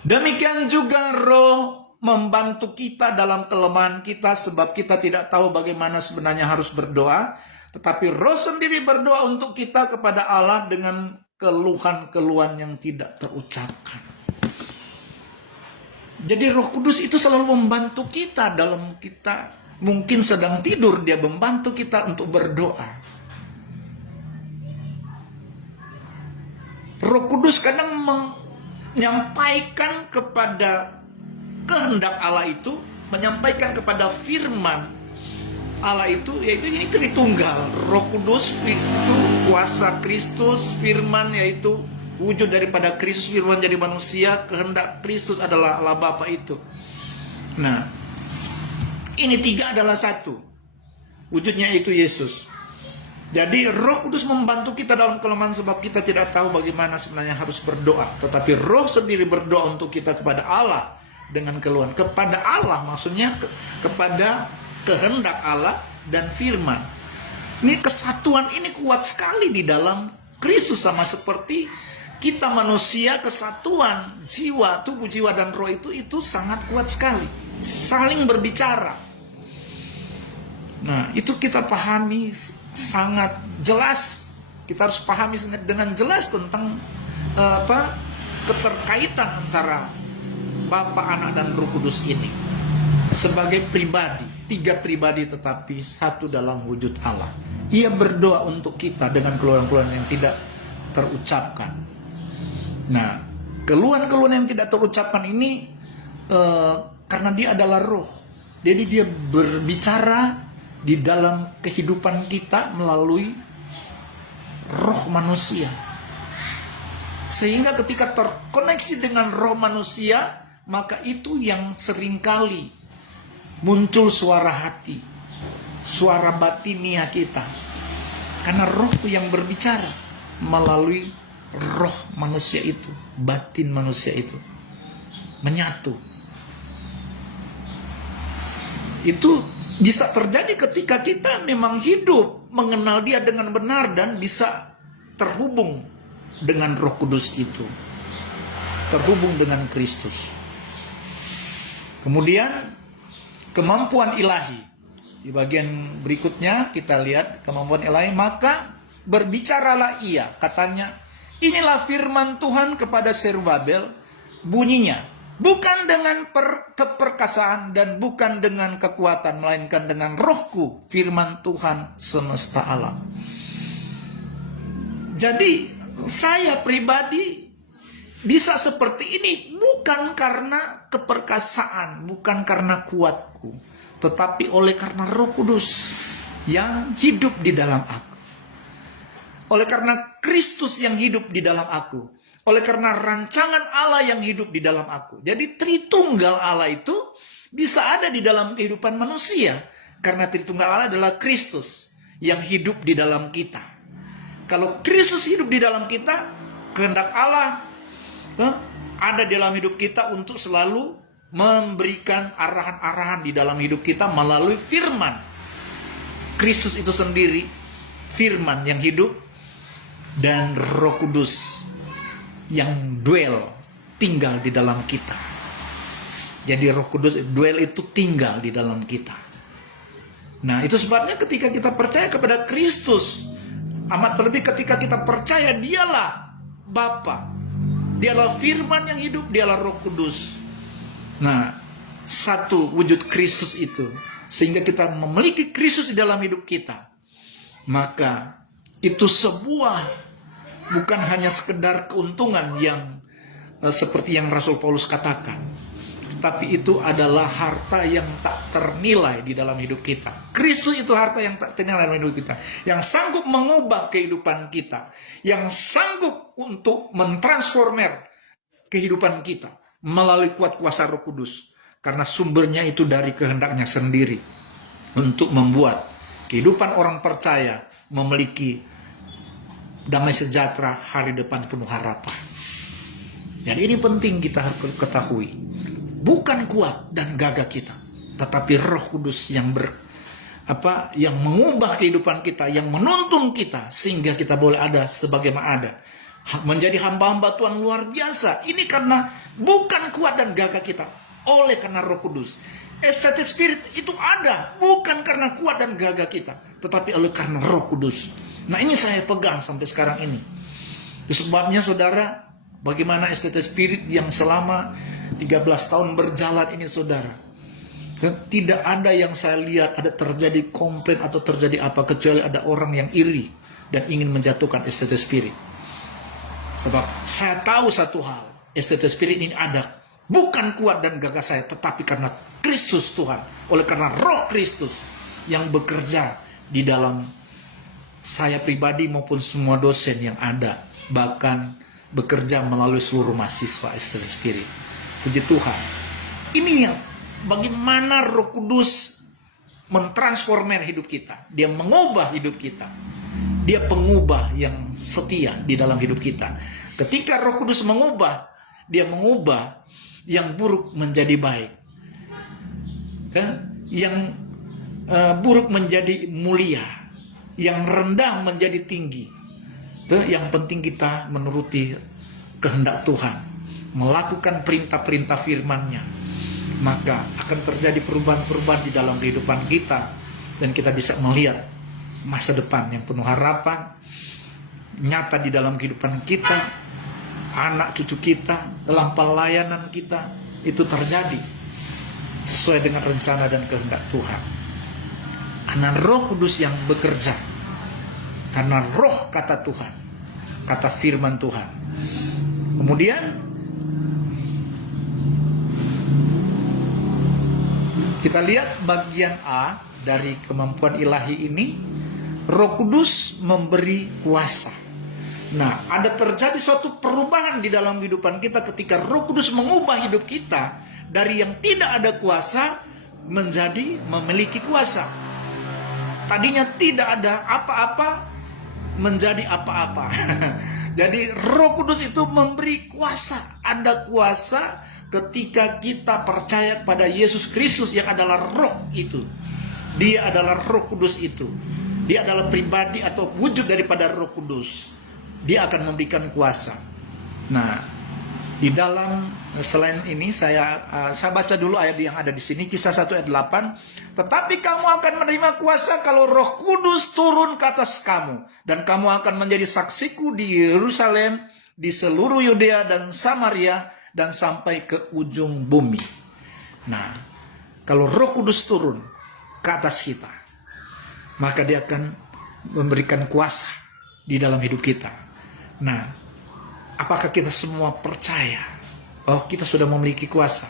Demikian juga Roh membantu kita dalam kelemahan kita, sebab kita tidak tahu bagaimana sebenarnya harus berdoa, tetapi Roh sendiri berdoa untuk kita kepada Allah dengan keluhan-keluhan yang tidak terucapkan. Jadi Roh Kudus itu selalu membantu kita dalam kita mungkin sedang tidur, dia membantu kita untuk berdoa. Roh Kudus kadang menyampaikan kepada kehendak Allah itu, menyampaikan kepada firman Allah itu, yaitu ini Tritunggal. Roh Kudus itu kuasa Kristus, firman yaitu wujud daripada Kristus, firman jadi manusia, kehendak Kristus adalah Allah Bapa itu. Nah, ini tiga adalah satu. Wujudnya itu Yesus. Jadi Roh Kudus membantu kita dalam kelemahan sebab kita tidak tahu bagaimana sebenarnya harus berdoa. Tetapi Roh sendiri berdoa untuk kita kepada Allah dengan keluhan. Kepada Allah maksudnya kepada kehendak Allah dan firman. Ini kesatuan ini kuat sekali di dalam Kristus, sama seperti kita manusia, kesatuan jiwa, tubuh, jiwa dan roh itu sangat kuat sekali. Saling berbicara. Nah, itu kita pahami sangat jelas. Kita harus pahami dengan jelas tentang keterkaitan antara Bapa, Anak dan Roh Kudus ini sebagai pribadi, tiga pribadi tetapi satu dalam wujud Allah. Ia berdoa untuk kita dengan keluhan-keluhan yang tidak terucapkan. Nah, keluhan-keluhan yang tidak terucapkan ini karena dia adalah roh. Jadi dia berbicara di dalam kehidupan kita melalui roh manusia. Sehingga ketika terkoneksi dengan roh manusia, maka itu yang seringkali muncul suara hati, suara batinia kita. Karena roh yang berbicara melalui roh manusia itu, batin manusia itu menyatu. Itu bisa terjadi ketika kita memang hidup mengenal dia dengan benar dan bisa terhubung dengan Roh Kudus itu, terhubung dengan Kristus. Kemudian kemampuan ilahi. Di bagian berikutnya kita lihat kemampuan ilahi. Maka berbicaralah ia, katanya, inilah firman Tuhan kepada Zerubabel, bunyinya, bukan dengan keperkasaan dan bukan dengan kekuatan, melainkan dengan rohku, firman Tuhan semesta alam. Jadi saya pribadi bisa seperti ini bukan karena keperkasaan, bukan karena kuatku, tetapi oleh karena Roh Kudus yang hidup di dalam aku. Oleh karena Kristus yang hidup di dalam aku. Oleh karena rancangan Allah yang hidup di dalam aku. Jadi Tritunggal Allah itu bisa ada di dalam kehidupan manusia. Karena Tritunggal Allah adalah Kristus yang hidup di dalam kita. Kalau Kristus hidup di dalam kita, kehendak Allah ada di dalam hidup kita untuk selalu memberikan arahan-arahan di dalam hidup kita melalui firman. Kristus itu sendiri, firman yang hidup, dan Roh Kudus yang tinggal di dalam kita. Jadi Roh Kudus itu tinggal di dalam kita. Nah, itu sebabnya ketika kita percaya kepada Kristus, amat terlebih ketika kita percaya Dialah Bapa, Dialah firman yang hidup, Dialah Roh Kudus. Nah, satu wujud Kristus itu, sehingga kita memiliki Kristus di dalam hidup kita, maka itu sebuah, bukan hanya sekedar keuntungan yang seperti yang Rasul Paulus katakan, tetapi itu adalah harta yang tak ternilai di dalam hidup kita. Kristus itu harta yang tak ternilai dalam hidup kita, yang sanggup mengubah kehidupan kita, yang sanggup untuk mentransformer kehidupan kita melalui kuat kuasa Roh Kudus, karena sumbernya itu dari kehendaknya sendiri untuk membuat kehidupan orang percaya memiliki damai sejahtera, hari depan penuh harapan. Dan ini penting kita harus ketahui, bukan kuat dan gagah kita, tetapi Roh Kudus yang yang mengubah kehidupan kita, yang menuntun kita sehingga kita boleh ada sebagaimana ada, menjadi hamba-hamba Tuhan luar biasa. Ini karena bukan kuat dan gagah kita, oleh karena Roh Kudus. Estetik spirit itu ada bukan karena kuat dan gagah kita, tetapi oleh karena Roh Kudus. Nah, ini saya pegang sampai sekarang ini. Sebabnya saudara, bagaimana estetik spirit yang selama 13 tahun berjalan ini saudara, tidak ada yang saya lihat ada terjadi komplain atau terjadi apa, kecuali ada orang yang iri dan ingin menjatuhkan estetik spirit. Sebab saya tahu satu hal, estetik spirit ini ada bukan kuat dan gagah saya, tetapi karena Kristus Tuhan, oleh karena Roh Kristus yang bekerja di dalam saya pribadi maupun semua dosen yang ada, bahkan bekerja melalui seluruh mahasiswa estetik spirit. Puji Tuhan. Ini yang bagaimana Roh Kudus mentransformer hidup kita. Dia mengubah hidup kita. Dia pengubah yang setia di dalam hidup kita. Ketika Roh Kudus mengubah, dia mengubah yang buruk menjadi baik, yang buruk menjadi mulia, yang rendah menjadi tinggi. Yang penting kita menuruti kehendak Tuhan, melakukan perintah-perintah firman-Nya, maka akan terjadi perubahan-perubahan di dalam kehidupan kita, dan kita bisa melihat masa depan yang penuh harapan nyata di dalam kehidupan kita, anak cucu kita, dalam pelayanan kita, itu terjadi sesuai dengan rencana dan kehendak Tuhan. Karena Roh Kudus yang bekerja, karena roh kata Tuhan, kata firman Tuhan. Kemudian kita lihat bagian A dari kemampuan ilahi ini, Roh Kudus memberi kuasa. Nah, ada terjadi suatu perubahan di dalam kehidupan kita ketika Roh Kudus mengubah hidup kita dari yang tidak ada kuasa menjadi memiliki kuasa. Tadinya tidak ada apa-apa menjadi apa-apa. Jadi Roh Kudus itu memberi kuasa. Ada kuasa ketika kita percaya pada Yesus Kristus yang adalah Roh itu. Dia adalah Roh Kudus itu. Dia adalah pribadi atau wujud daripada Roh Kudus. Dia akan memberikan kuasa. Nah, di dalam selain ini saya baca dulu ayat yang ada di sini, Kisah 1 ayat 8. Tetapi kamu akan menerima kuasa kalau Roh Kudus turun ke atas kamu, dan kamu akan menjadi saksiku di Yerusalem, di seluruh Yudea dan Samaria, dan sampai ke ujung bumi. Nah, kalau Roh Kudus turun ke atas kita, maka dia akan memberikan kuasa di dalam hidup kita. Nah, apakah kita semua percaya? Oh, kita sudah memiliki kuasa.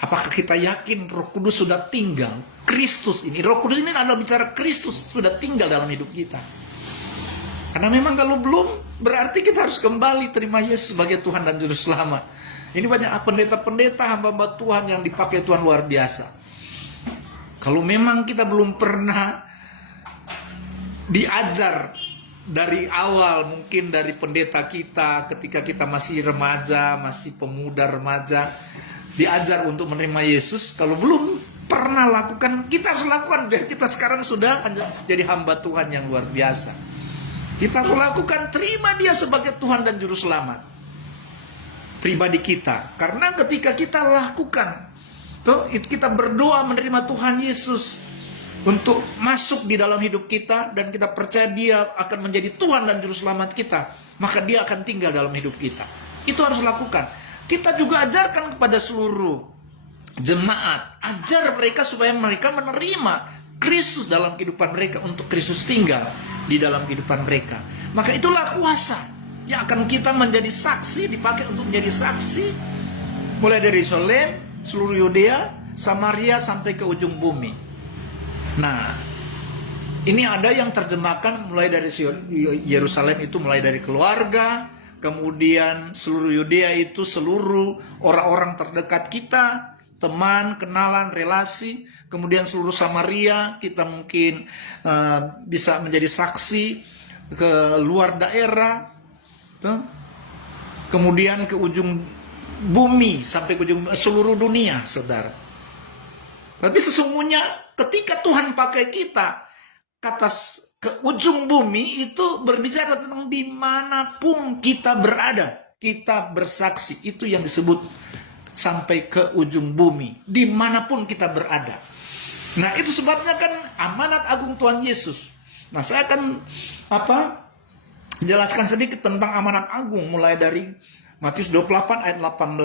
Apakah kita yakin Roh Kudus sudah tinggal? Kristus ini, Roh Kudus ini adalah bicara Kristus sudah tinggal dalam hidup kita. Karena memang kalau belum, berarti kita harus kembali terima Yesus sebagai Tuhan dan Juru Selamat. Ini banyak pendeta-pendeta, hamba-hamba Tuhan yang dipakai Tuhan luar biasa. Kalau memang kita belum pernah diajar dari awal, mungkin dari pendeta kita ketika kita masih remaja, masih pemuda remaja, diajar untuk menerima Yesus, kalau belum pernah lakukan, kita harus lakukan biar kita sekarang sudah jadi hamba Tuhan yang luar biasa. Kita harus lakukan, terima Dia sebagai Tuhan dan Juru Selamat pribadi kita. Karena ketika kita lakukan, kita berdoa menerima Tuhan Yesus untuk masuk di dalam hidup kita, dan kita percaya Dia akan menjadi Tuhan dan Juru Selamat kita, maka Dia akan tinggal dalam hidup kita. Itu harus lakukan. Kita juga ajarkan kepada seluruh jemaat, ajar mereka supaya mereka menerima Kristus dalam kehidupan mereka, untuk Kristus tinggal di dalam kehidupan mereka. Maka itulah kuasa yang akan kita menjadi saksi, dipakai untuk menjadi saksi, mulai dari Yerusalem, seluruh Yudea, Samaria, sampai ke ujung bumi. Nah, ini ada yang terjemahkan mulai dari Yerusalem itu mulai dari keluarga, kemudian seluruh Yudea itu seluruh orang-orang terdekat kita, teman, kenalan, relasi. Kemudian seluruh Samaria kita mungkin bisa menjadi saksi ke luar daerah. Kemudian ke ujung bumi, sampai ke ujung seluruh dunia, saudara. Tapi sesungguhnya ketika Tuhan pakai kita, kata ke ujung bumi itu berbicara tentang dimanapun kita berada, kita bersaksi. Itu yang disebut sampai ke ujung bumi, dimanapun kita berada. Nah, itu sebabnya kan amanat agung Tuhan Yesus. Nah, saya akan jelaskan sedikit tentang amanat agung, mulai dari Matius 28 ayat 18,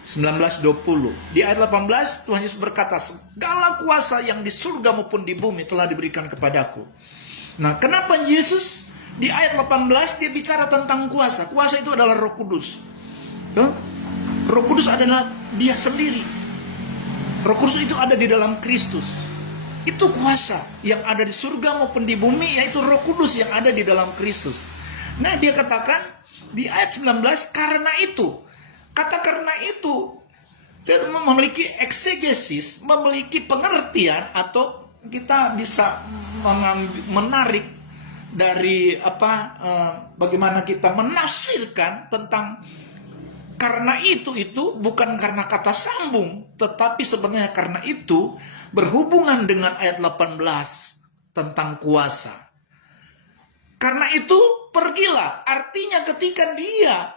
19-20. Di ayat 18 Tuhan Yesus berkata, segala kuasa yang di surga maupun di bumi telah diberikan kepadaku. Nah, kenapa Yesus di ayat 18 dia bicara tentang kuasa? Kuasa itu adalah Roh Kudus. Roh Kudus adalah Dia sendiri. Roh Kudus itu ada di dalam Kristus. Itu kuasa yang ada di surga maupun di bumi, yaitu Roh Kudus yang ada di dalam Kristus. Nah, dia katakan di ayat 19, karena itu. Kata karena itu memiliki eksegesis, memiliki pengertian, atau kita bisa menarik dari bagaimana kita menafsirkan tentang karena itu bukan karena kata sambung, tetapi sebenarnya karena itu berhubungan dengan ayat 18 tentang kuasa. Karena itu pergilah, artinya ketika Dia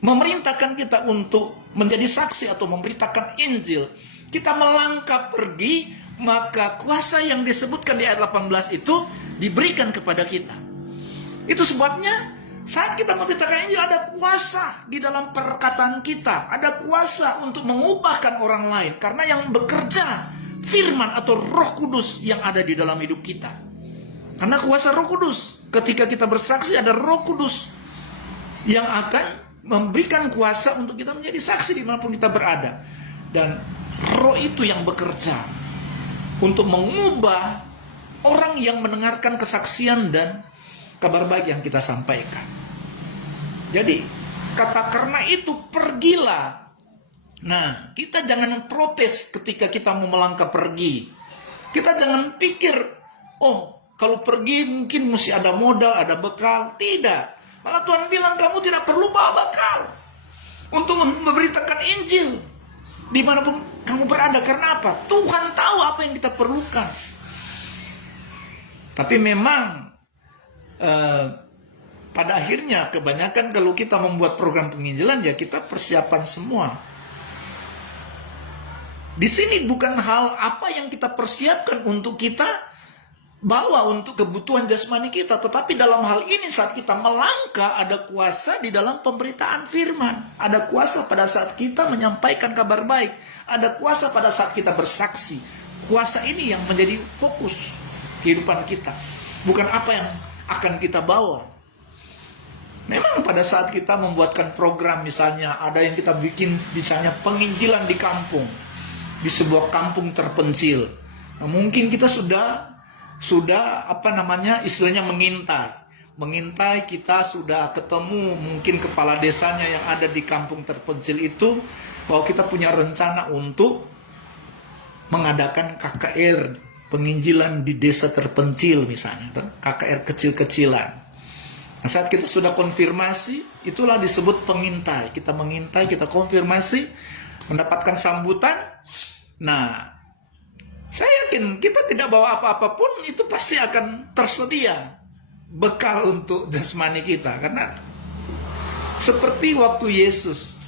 memerintahkan kita untuk menjadi saksi atau memberitakan Injil, kita melangkah pergi, maka kuasa yang disebutkan di ayat 18 itu diberikan kepada kita. Itu sebabnya saat kita memberitakan Injil, ada kuasa di dalam perkataan kita, ada kuasa untuk mengubahkan orang lain, karena yang bekerja firman atau Roh Kudus yang ada di dalam hidup kita. Karena kuasa Roh Kudus, ketika kita bersaksi, ada Roh Kudus yang akan memberikan kuasa untuk kita menjadi saksi dimanapun kita berada. Dan Roh itu yang bekerja untuk mengubah orang yang mendengarkan kesaksian dan kabar baik yang kita sampaikan. Jadi kata karena itu pergilah. Nah, kita jangan protes ketika kita mau melangkah pergi. Kita jangan pikir, kalau pergi mungkin mesti ada modal, ada bekal. Tidak. Malah Tuhan bilang kamu tidak perlu bawa bekal untuk memberitakan Injil dimanapun kamu berada. Karena apa? Tuhan tahu apa yang kita perlukan. Tapi memang pada akhirnya kebanyakan kalau kita membuat program penginjilan, ya kita persiapan semua. Di sini bukan hal apa yang kita persiapkan untuk kita bawa untuk kebutuhan jasmani kita, tetapi dalam hal ini saat kita melangkah, ada kuasa di dalam pemberitaan firman, ada kuasa pada saat kita menyampaikan kabar baik, ada kuasa pada saat kita bersaksi. Kuasa ini yang menjadi fokus kehidupan kita, bukan apa yang akan kita bawa. Memang pada saat kita membuatkan program, misalnya ada yang kita bikin misalnya penginjilan di kampung, di sebuah kampung terpencil. Nah, mungkin kita sudah istilahnya mengintai, kita sudah ketemu mungkin kepala desanya yang ada di kampung terpencil itu, bahwa kita punya rencana untuk mengadakan KKR penginjilan di desa terpencil, misalnya KKR kecil-kecilan. Nah, saat kita sudah konfirmasi, itulah disebut pengintai. Kita mengintai, kita konfirmasi, mendapatkan sambutan. Nah, saya yakin kita tidak bawa apa-apa pun, itu pasti akan tersedia bekal untuk jasmani kita. Karena seperti waktu Yesus,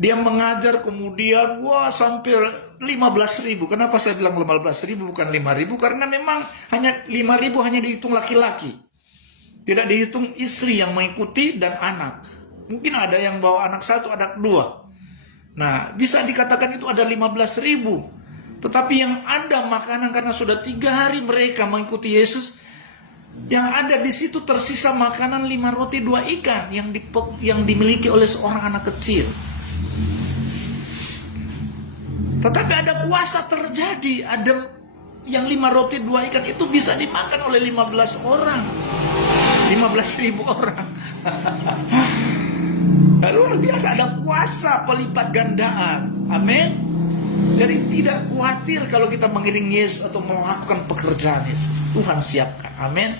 dia mengajar kemudian, wah sampai 15.000. Kenapa saya bilang 15.000 bukan 5.000? Karena memang hanya 5.000 hanya dihitung laki-laki. Tidak dihitung istri yang mengikuti dan anak. Mungkin ada yang bawa anak 1, anak 2. Nah, bisa dikatakan itu ada 15.000. Tetapi yang ada makanan karena sudah 3 hari mereka mengikuti Yesus, yang ada di situ tersisa makanan 5 roti 2 ikan yang dimiliki oleh seorang anak kecil. Tetapi ada kuasa terjadi, ada yang 5 roti 2 ikan itu bisa dimakan oleh 15 orang. 15.000 orang. Luar biasa, ada kuasa pelipat gandaan. Amin. Jadi tidak khawatir kalau kita mengiringi Yesus atau melakukan pekerjaan Yesus. Tuhan siapkan. Amin.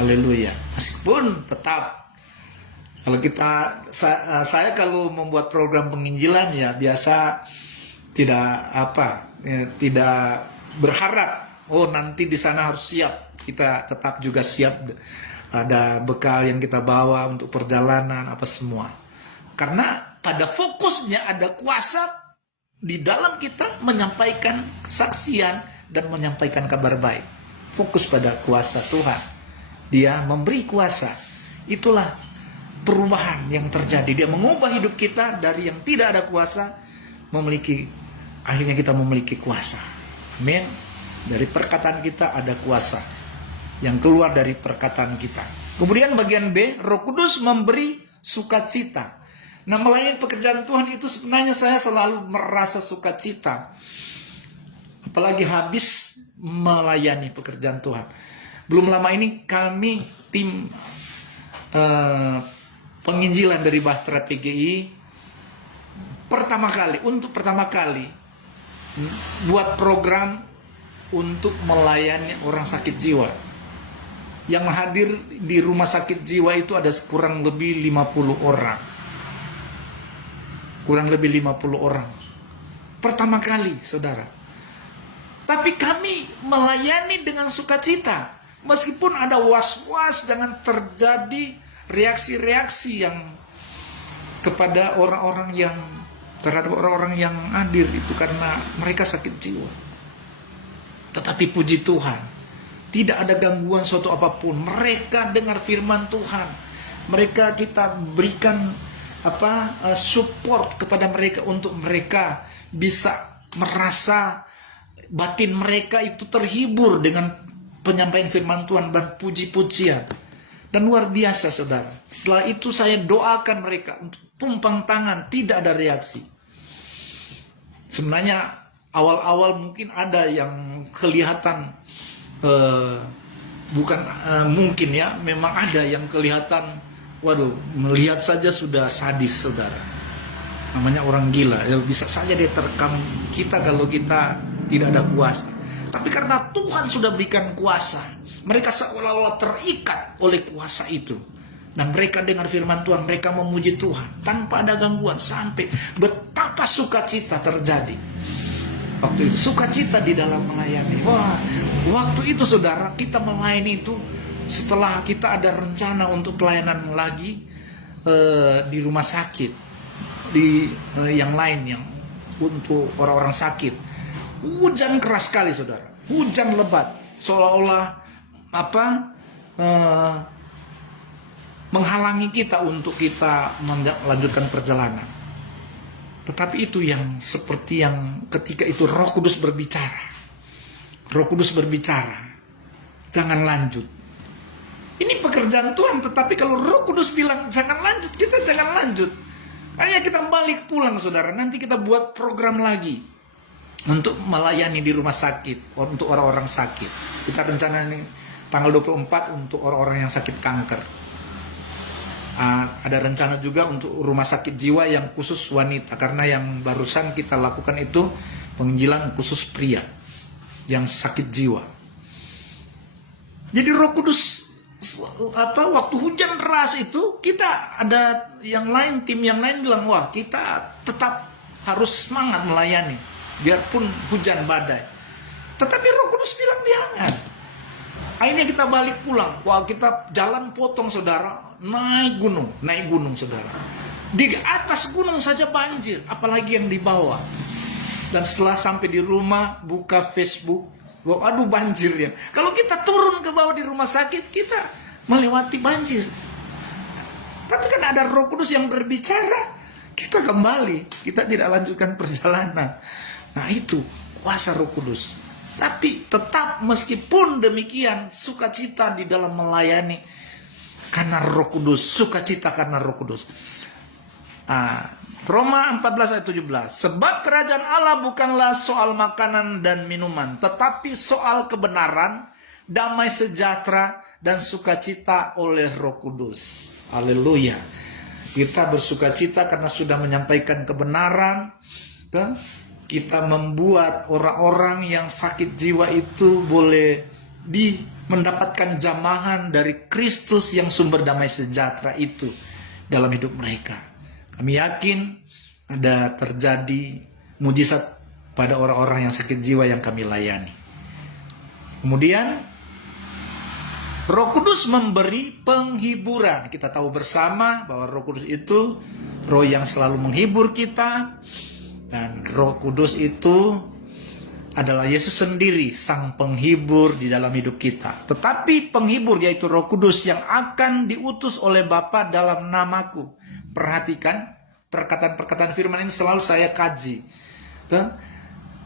Haleluya. Meskipun tetap kalau saya kalau membuat program penginjilan ya biasa tidak berharap nanti di sana harus siap. Kita tetap juga siap, ada bekal yang kita bawa untuk perjalanan apa semua. Karena pada fokusnya ada kuasa di dalam kita menyampaikan kesaksian dan menyampaikan kabar baik. Fokus pada kuasa Tuhan. Dia memberi kuasa. Itulah perubahan yang terjadi. Dia mengubah hidup kita dari yang tidak ada kuasa akhirnya kita memiliki kuasa. Amin. Dari perkataan kita ada kuasa yang keluar dari perkataan kita. Kemudian bagian B, Roh Kudus memberi sukacita. Nah, melayani pekerjaan Tuhan itu sebenarnya saya selalu merasa sukacita. Apalagi habis melayani pekerjaan Tuhan. Belum lama ini kami tim penginjilan dari Bahtera PGI pertama kali buat program untuk melayani orang sakit jiwa. Yang hadir di rumah sakit jiwa itu ada kurang lebih 50 orang. Kurang lebih 50 orang. Pertama kali, saudara. Tapi kami melayani dengan sukacita. Meskipun ada was-was jangan terjadi reaksi-reaksi yang kepada orang-orang yang terhadap orang-orang yang hadir itu karena mereka sakit jiwa. Tetapi puji Tuhan, tidak ada gangguan suatu apapun. Mereka dengar firman Tuhan. Mereka kita berikan support kepada mereka untuk mereka bisa merasa batin mereka itu terhibur dengan penyampaian firman Tuhan dan puji-pujian. Dan luar biasa, saudara. Setelah itu saya doakan mereka untuk tumpang tangan, tidak ada reaksi. Sebenarnya awal-awal mungkin ada yang kelihatan mungkin ya, memang ada yang kelihatan, melihat saja sudah sadis, saudara. Namanya orang gila, ya bisa saja dia terekam kita kalau kita tidak ada kuasa. Tapi karena Tuhan sudah berikan kuasa, mereka seolah-olah terikat oleh kuasa itu. Dan mereka dengar firman Tuhan, mereka memuji Tuhan tanpa ada gangguan, sampai betapa sukacita terjadi. Waktu itu sukacita di dalam melayani. Waktu itu saudara, kita melayani itu setelah kita ada rencana untuk pelayanan lagi di rumah sakit, yang lain yang untuk orang-orang sakit. Hujan keras sekali, saudara. Hujan lebat, seolah-olah menghalangi kita untuk kita melanjutkan perjalanan. Tetapi itu yang seperti yang ketika itu Roh Kudus berbicara. Roh Kudus berbicara, jangan lanjut. Ini pekerjaan Tuhan, tetapi kalau Roh Kudus bilang jangan lanjut, kita jangan lanjut. Hanya kita balik pulang, saudara. Nanti kita buat program lagi untuk melayani di rumah sakit, untuk orang-orang sakit. Kita rencana ini tanggal 24 untuk orang-orang yang sakit kanker. Ada rencana juga untuk rumah sakit jiwa yang khusus wanita, karena yang barusan kita lakukan itu penginjilan khusus pria yang sakit jiwa. Jadi Roh Kudus waktu hujan deras itu kita ada yang lain, tim yang lain bilang, wah kita tetap harus semangat melayani biarpun hujan badai. Tetapi Roh Kudus bilang jangan. Akhirnya kita balik pulang. Wah kita jalan potong saudara, naik gunung saudara. Di atas gunung saja banjir, apalagi yang di bawah. Dan setelah sampai di rumah buka Facebook, wah, aduh banjir ya. Kalau kita turun ke bawah di rumah sakit, kita melewati banjir. Tapi kan ada Roh Kudus yang berbicara, kita kembali, kita tidak lanjutkan perjalanan. Nah itu kuasa Roh Kudus. Tapi tetap meskipun demikian, sukacita di dalam melayani karena Roh Kudus, sukacita karena Roh Kudus. Roma 14 ayat 17. Sebab kerajaan Allah bukanlah soal makanan dan minuman, tetapi soal kebenaran, damai sejahtera, dan sukacita oleh Roh Kudus. Haleluya. Kita bersukacita karena sudah menyampaikan kebenaran. Kita membuat orang-orang yang sakit jiwa itu boleh mendapatkan jamahan dari Kristus yang sumber damai sejahtera itu dalam hidup mereka. Kami yakin ada terjadi mujizat pada orang-orang yang sakit jiwa yang kami layani. Kemudian Roh Kudus memberi penghiburan. Kita tahu bersama bahwa Roh Kudus itu Roh yang selalu menghibur kita. Dan Roh Kudus itu adalah Yesus sendiri, sang penghibur di dalam hidup kita. Tetapi penghibur yaitu Roh Kudus yang akan diutus oleh Bapa dalam namaku. Perhatikan perkataan-perkataan firman ini selalu saya kaji.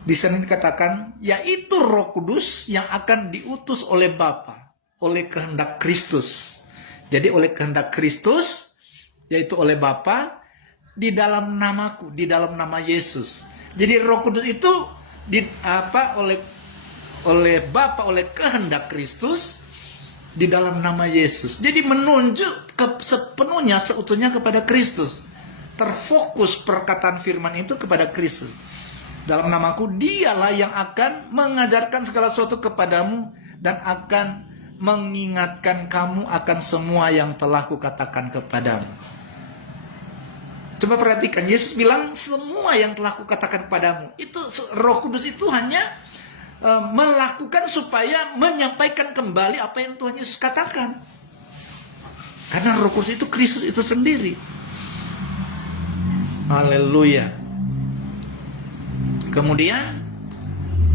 Di sini dikatakan, yaitu Roh Kudus yang akan diutus oleh Bapa, oleh kehendak Kristus. Jadi oleh kehendak Kristus, yaitu oleh Bapa, di dalam namaku, di dalam nama Yesus. Jadi Roh Kudus itu oleh Bapa, oleh kehendak Kristus di dalam nama Yesus. Jadi menunjuk sepenuhnya seutuhnya kepada Kristus. Terfokus perkataan firman itu kepada Kristus. Dalam namaku, dialah yang akan mengajarkan segala sesuatu kepadamu dan akan mengingatkan kamu akan semua yang telah kukatakan kepadamu. Coba perhatikan, Yesus bilang semua yang telah kukatakan padamu. Itu Roh Kudus itu hanya melakukan supaya menyampaikan kembali apa yang Tuhan Yesus katakan. Karena Roh Kudus itu Kristus itu sendiri. Haleluya. Kemudian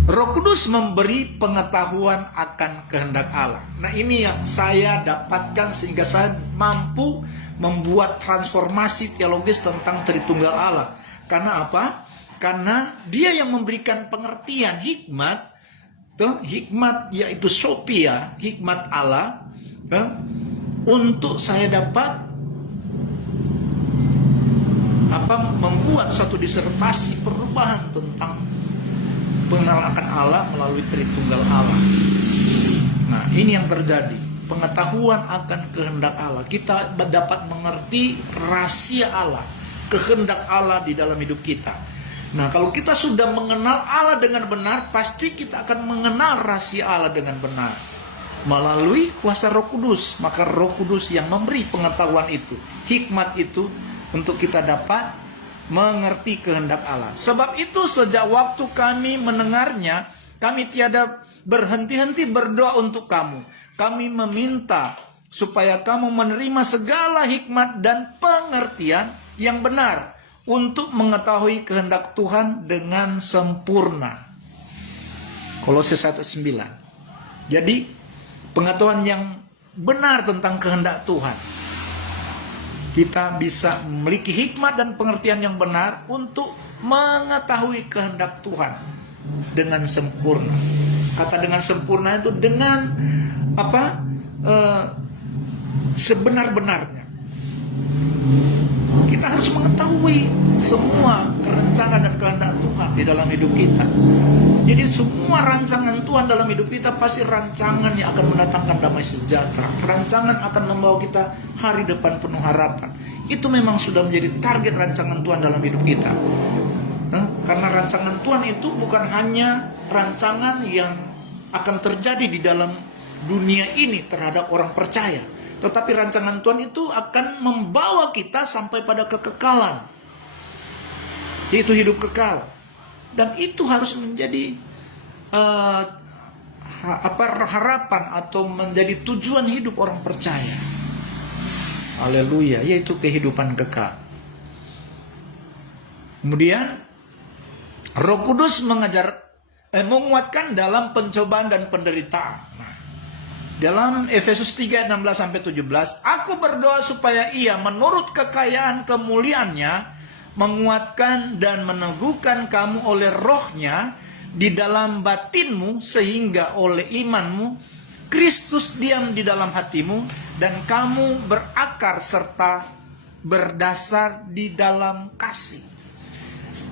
Roh Kudus memberi pengetahuan akan kehendak Allah. Nah ini yang saya dapatkan sehingga saya mampu membuat transformasi teologis tentang Tritunggal Allah. Karena apa? Karena dia yang memberikan pengertian hikmat, hikmat yaitu Sophia, hikmat Allah, untuk saya dapat membuat satu disertasi perubahan tentang pengenalan akan Allah melalui Tritunggal Allah. Nah ini yang terjadi. Pengetahuan akan kehendak Allah. Kita dapat mengerti rahasia Allah, kehendak Allah di dalam hidup kita. Nah, kalau kita sudah mengenal Allah dengan benar, pasti kita akan mengenal rahasia Allah dengan benar melalui kuasa Roh Kudus. Maka Roh Kudus yang memberi pengetahuan itu, hikmat itu, untuk kita dapat mengerti kehendak Allah. Sebab itu sejak waktu kami mendengarnya, kami tiada berhenti-henti berdoa untuk kamu. Kami meminta supaya kamu menerima segala hikmat dan pengertian yang benar untuk mengetahui kehendak Tuhan dengan sempurna. Kolose 1:9. Jadi pengetahuan yang benar tentang kehendak Tuhan. Kita bisa memiliki hikmat dan pengertian yang benar untuk mengetahui kehendak Tuhan dengan sempurna. Kata dengan sempurna itu dengan sebenar-benarnya. Kita harus mengetahui semua rencana dan kehendak Tuhan di dalam hidup kita. Jadi semua rancangan Tuhan dalam hidup kita pasti rancangan yang akan mendatangkan damai sejahtera. Rancangan akan membawa kita hari depan penuh harapan. Itu memang sudah menjadi target rancangan Tuhan dalam hidup kita. Karena rancangan Tuhan itu bukan hanya rancangan yang akan terjadi di dalam dunia ini terhadap orang percaya. Tetapi rancangan Tuhan itu akan membawa kita sampai pada kekekalan, yaitu hidup kekal. Dan itu harus menjadi harapan atau menjadi tujuan hidup orang percaya. Haleluya, yaitu kehidupan kekal. Kemudian Roh Kudus menguatkan dalam pencobaan dan penderitaan. Nah, dalam Efesus 3, 16-17, aku berdoa supaya ia menurut kekayaan kemuliaannya menguatkan dan meneguhkan kamu oleh rohnya di dalam batinmu, sehingga oleh imanmu Kristus diam di dalam hatimu dan kamu berakar serta berdasar di dalam kasih.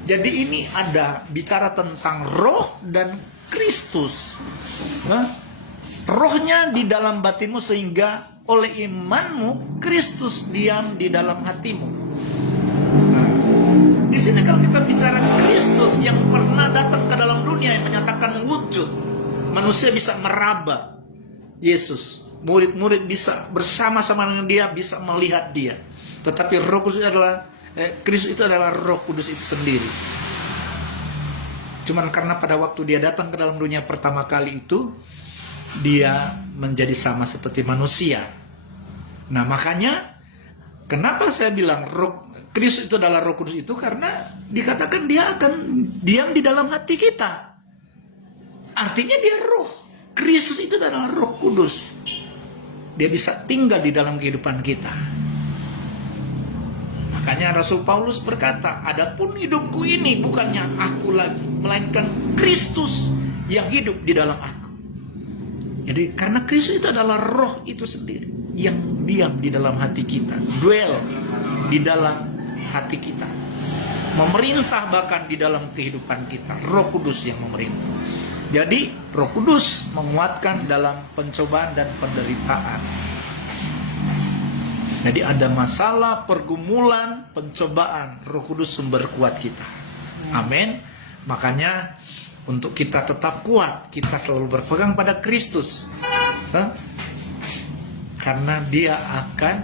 Jadi ini ada bicara tentang roh dan Kristus. Rohnya di dalam batinmu sehingga oleh imanmu Kristus diam di dalam hatimu. Nah, di sini kalau kita bicara Kristus yang pernah datang ke dalam dunia yang menyatakan wujud, manusia bisa meraba Yesus, murid-murid bisa bersama-sama dengan dia, bisa melihat dia. Tetapi Roh Kudus adalah Kristus itu adalah Roh Kudus itu sendiri. Cuman karena pada waktu dia datang ke dalam dunia pertama kali itu, dia menjadi sama seperti manusia. Nah, makanya kenapa saya bilang Kristus itu adalah Roh Kudus itu, karena dikatakan dia akan diam di dalam hati kita. Artinya dia roh. Kristus itu adalah Roh Kudus. Dia bisa tinggal di dalam kehidupan kita. Makanya Rasul Paulus berkata, adapun hidupku ini bukannya aku lagi, melainkan Kristus yang hidup di dalam aku. Jadi karena Kristus itu adalah roh itu sendiri yang diam di dalam hati kita, dwell di dalam hati kita, memerintah bahkan di dalam kehidupan kita. Roh Kudus yang memerintah. Jadi Roh Kudus menguatkan dalam pencobaan dan penderitaan. Jadi ada masalah, pergumulan, pencobaan, Roh Kudus sumber kuat kita. Amin. Makanya untuk kita tetap kuat, kita selalu berpegang pada Kristus. Karena dia akan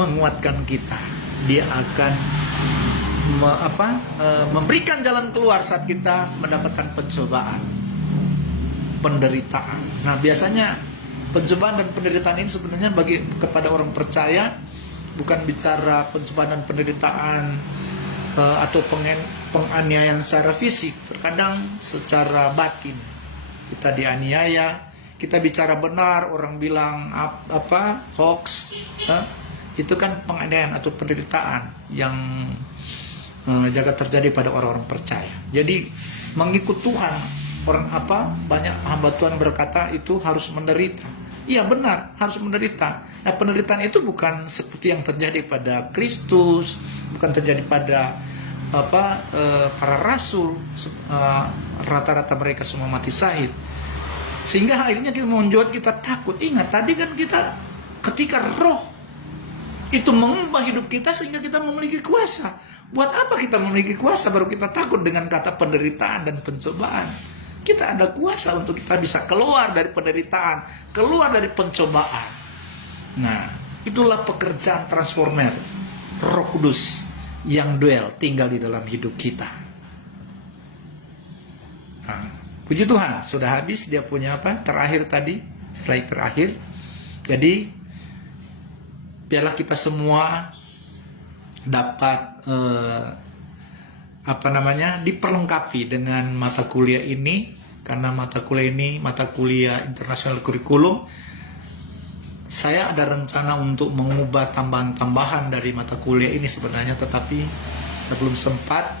menguatkan kita. Dia akan memberikan jalan keluar saat kita mendapatkan pencobaan, penderitaan. Nah, biasanya pencobaan dan penderitaan ini sebenarnya kepada orang percaya bukan bicara pencobaan dan penderitaan atau penganiayaan secara fisik, terkadang secara batin kita dianiaya, kita bicara benar, orang bilang hoax, itu kan penganiayaan atau penderitaan yang jaga terjadi pada orang-orang percaya. Jadi mengikut Tuhan, banyak hamba Tuhan berkata itu harus menderita. Iya benar, harus menderita. Nah, penderitaan itu bukan seperti yang terjadi pada Kristus, bukan terjadi pada para rasul. Rata-rata mereka semua mati syahid. Sehingga akhirnya kita membuat kita takut. Ingat tadi kan kita ketika roh itu mengubah hidup kita sehingga kita memiliki kuasa. Buat apa kita memiliki kuasa baru kita takut dengan kata penderitaan dan pencobaan? Kita ada kuasa untuk kita bisa keluar dari penderitaan, keluar dari pencobaan. Nah, itulah pekerjaan transformer Roh Kudus yang tinggal di dalam hidup kita. Nah, puji Tuhan, sudah habis dia punya terakhir tadi, slide terakhir. Jadi, biarlah kita semua dapat diperlengkapi dengan mata kuliah ini, karena mata kuliah ini mata kuliah internasional kurikulum. Saya ada rencana untuk mengubah tambahan-tambahan dari mata kuliah ini sebenarnya, tetapi saya belum sempat.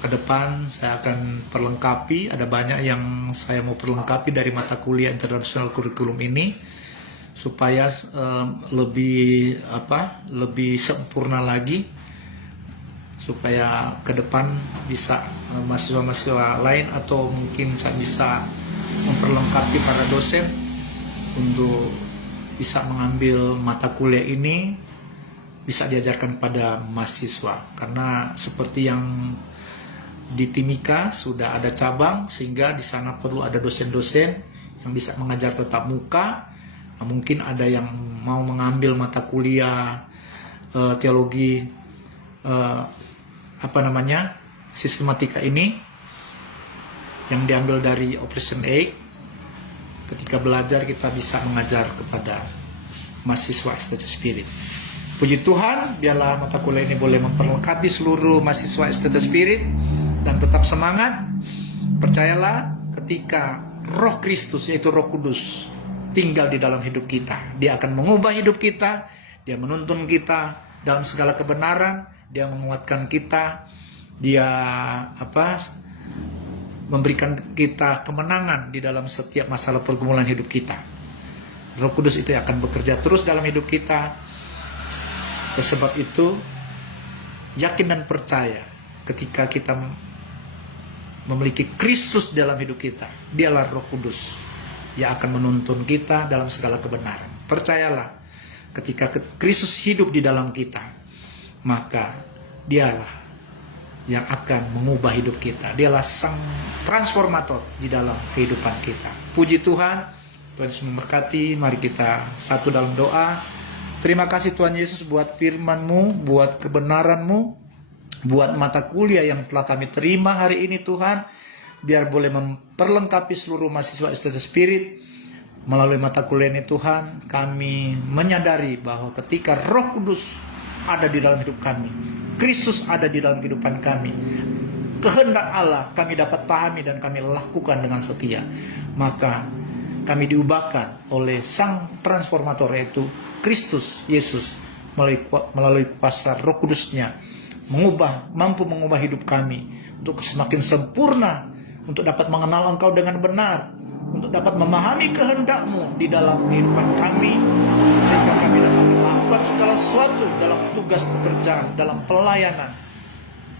Ke depan saya akan perlengkapi, ada banyak yang saya mau perlengkapi dari mata kuliah internasional kurikulum ini supaya lebih sempurna lagi, supaya ke depan bisa mahasiswa-mahasiswa lain atau mungkin saya bisa memperlengkapi para dosen untuk bisa mengambil mata kuliah ini, bisa diajarkan pada mahasiswa. Karena seperti yang di Timika sudah ada cabang, sehingga di sana perlu ada dosen-dosen yang bisa mengajar tatap muka. Nah, mungkin ada yang mau mengambil mata kuliah teologi sistematika ini yang diambil dari Operation 8. Ketika belajar kita bisa mengajar kepada mahasiswa Estetik Spirit. Puji Tuhan, biarlah mata kuliah ini boleh memperlengkapi seluruh mahasiswa Estetik Spirit, dan tetap semangat. Percayalah, ketika Roh Kristus yaitu Roh Kudus tinggal di dalam hidup kita, Dia akan mengubah hidup kita, Dia menuntun kita dalam segala kebenaran, Dia menguatkan kita, Dia memberikan kita kemenangan di dalam setiap masalah pergumulan hidup kita. Roh Kudus itu akan bekerja terus dalam hidup kita. Sebab itu, yakin dan percaya ketika kita memiliki Kristus dalam hidup kita, Dialah Roh Kudus yang akan menuntun kita dalam segala kebenaran. Percayalah, ketika Kristus hidup di dalam kita, maka Dialah yang akan mengubah hidup kita. Dialah sang transformator di dalam kehidupan kita. Puji Tuhan, Tuhan Yesus memberkati. Mari kita satu dalam doa. Terima kasih Tuhan Yesus buat firman-Mu, buat kebenaran-Mu, buat mata kuliah yang telah kami terima hari ini Tuhan. Biar boleh memperlengkapi seluruh mahasiswa Estetik Spirit. Melalui mata kuliah ini Tuhan, kami menyadari bahwa ketika Roh Kudus ada di dalam hidup kami, Kristus ada di dalam kehidupan kami, kehendak Allah kami dapat pahami dan kami lakukan dengan setia, maka kami diubahkan oleh sang transformator yaitu Kristus Yesus melalui kuasa Roh Kudus-Nya, mampu mengubah hidup kami untuk semakin sempurna, untuk dapat mengenal Engkau dengan benar, untuk dapat memahami kehendak-Mu di dalam kehidupan kami, sehingga kami dapat melakukan segala sesuatu dalam tugas pekerjaan, dalam pelayanan.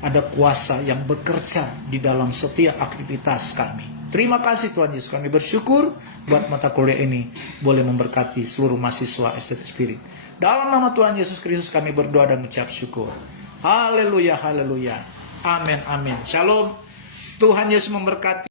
Ada kuasa yang bekerja di dalam setiap aktivitas kami. Terima kasih Tuhan Yesus, kami bersyukur buat mata kuliah ini boleh memberkati seluruh mahasiswa Estetik Spirit. Dalam nama Tuhan Yesus Kristus kami berdoa dan mengucap syukur. Haleluya, haleluya. Amin, amin. Shalom. Tuhan Yesus memberkati.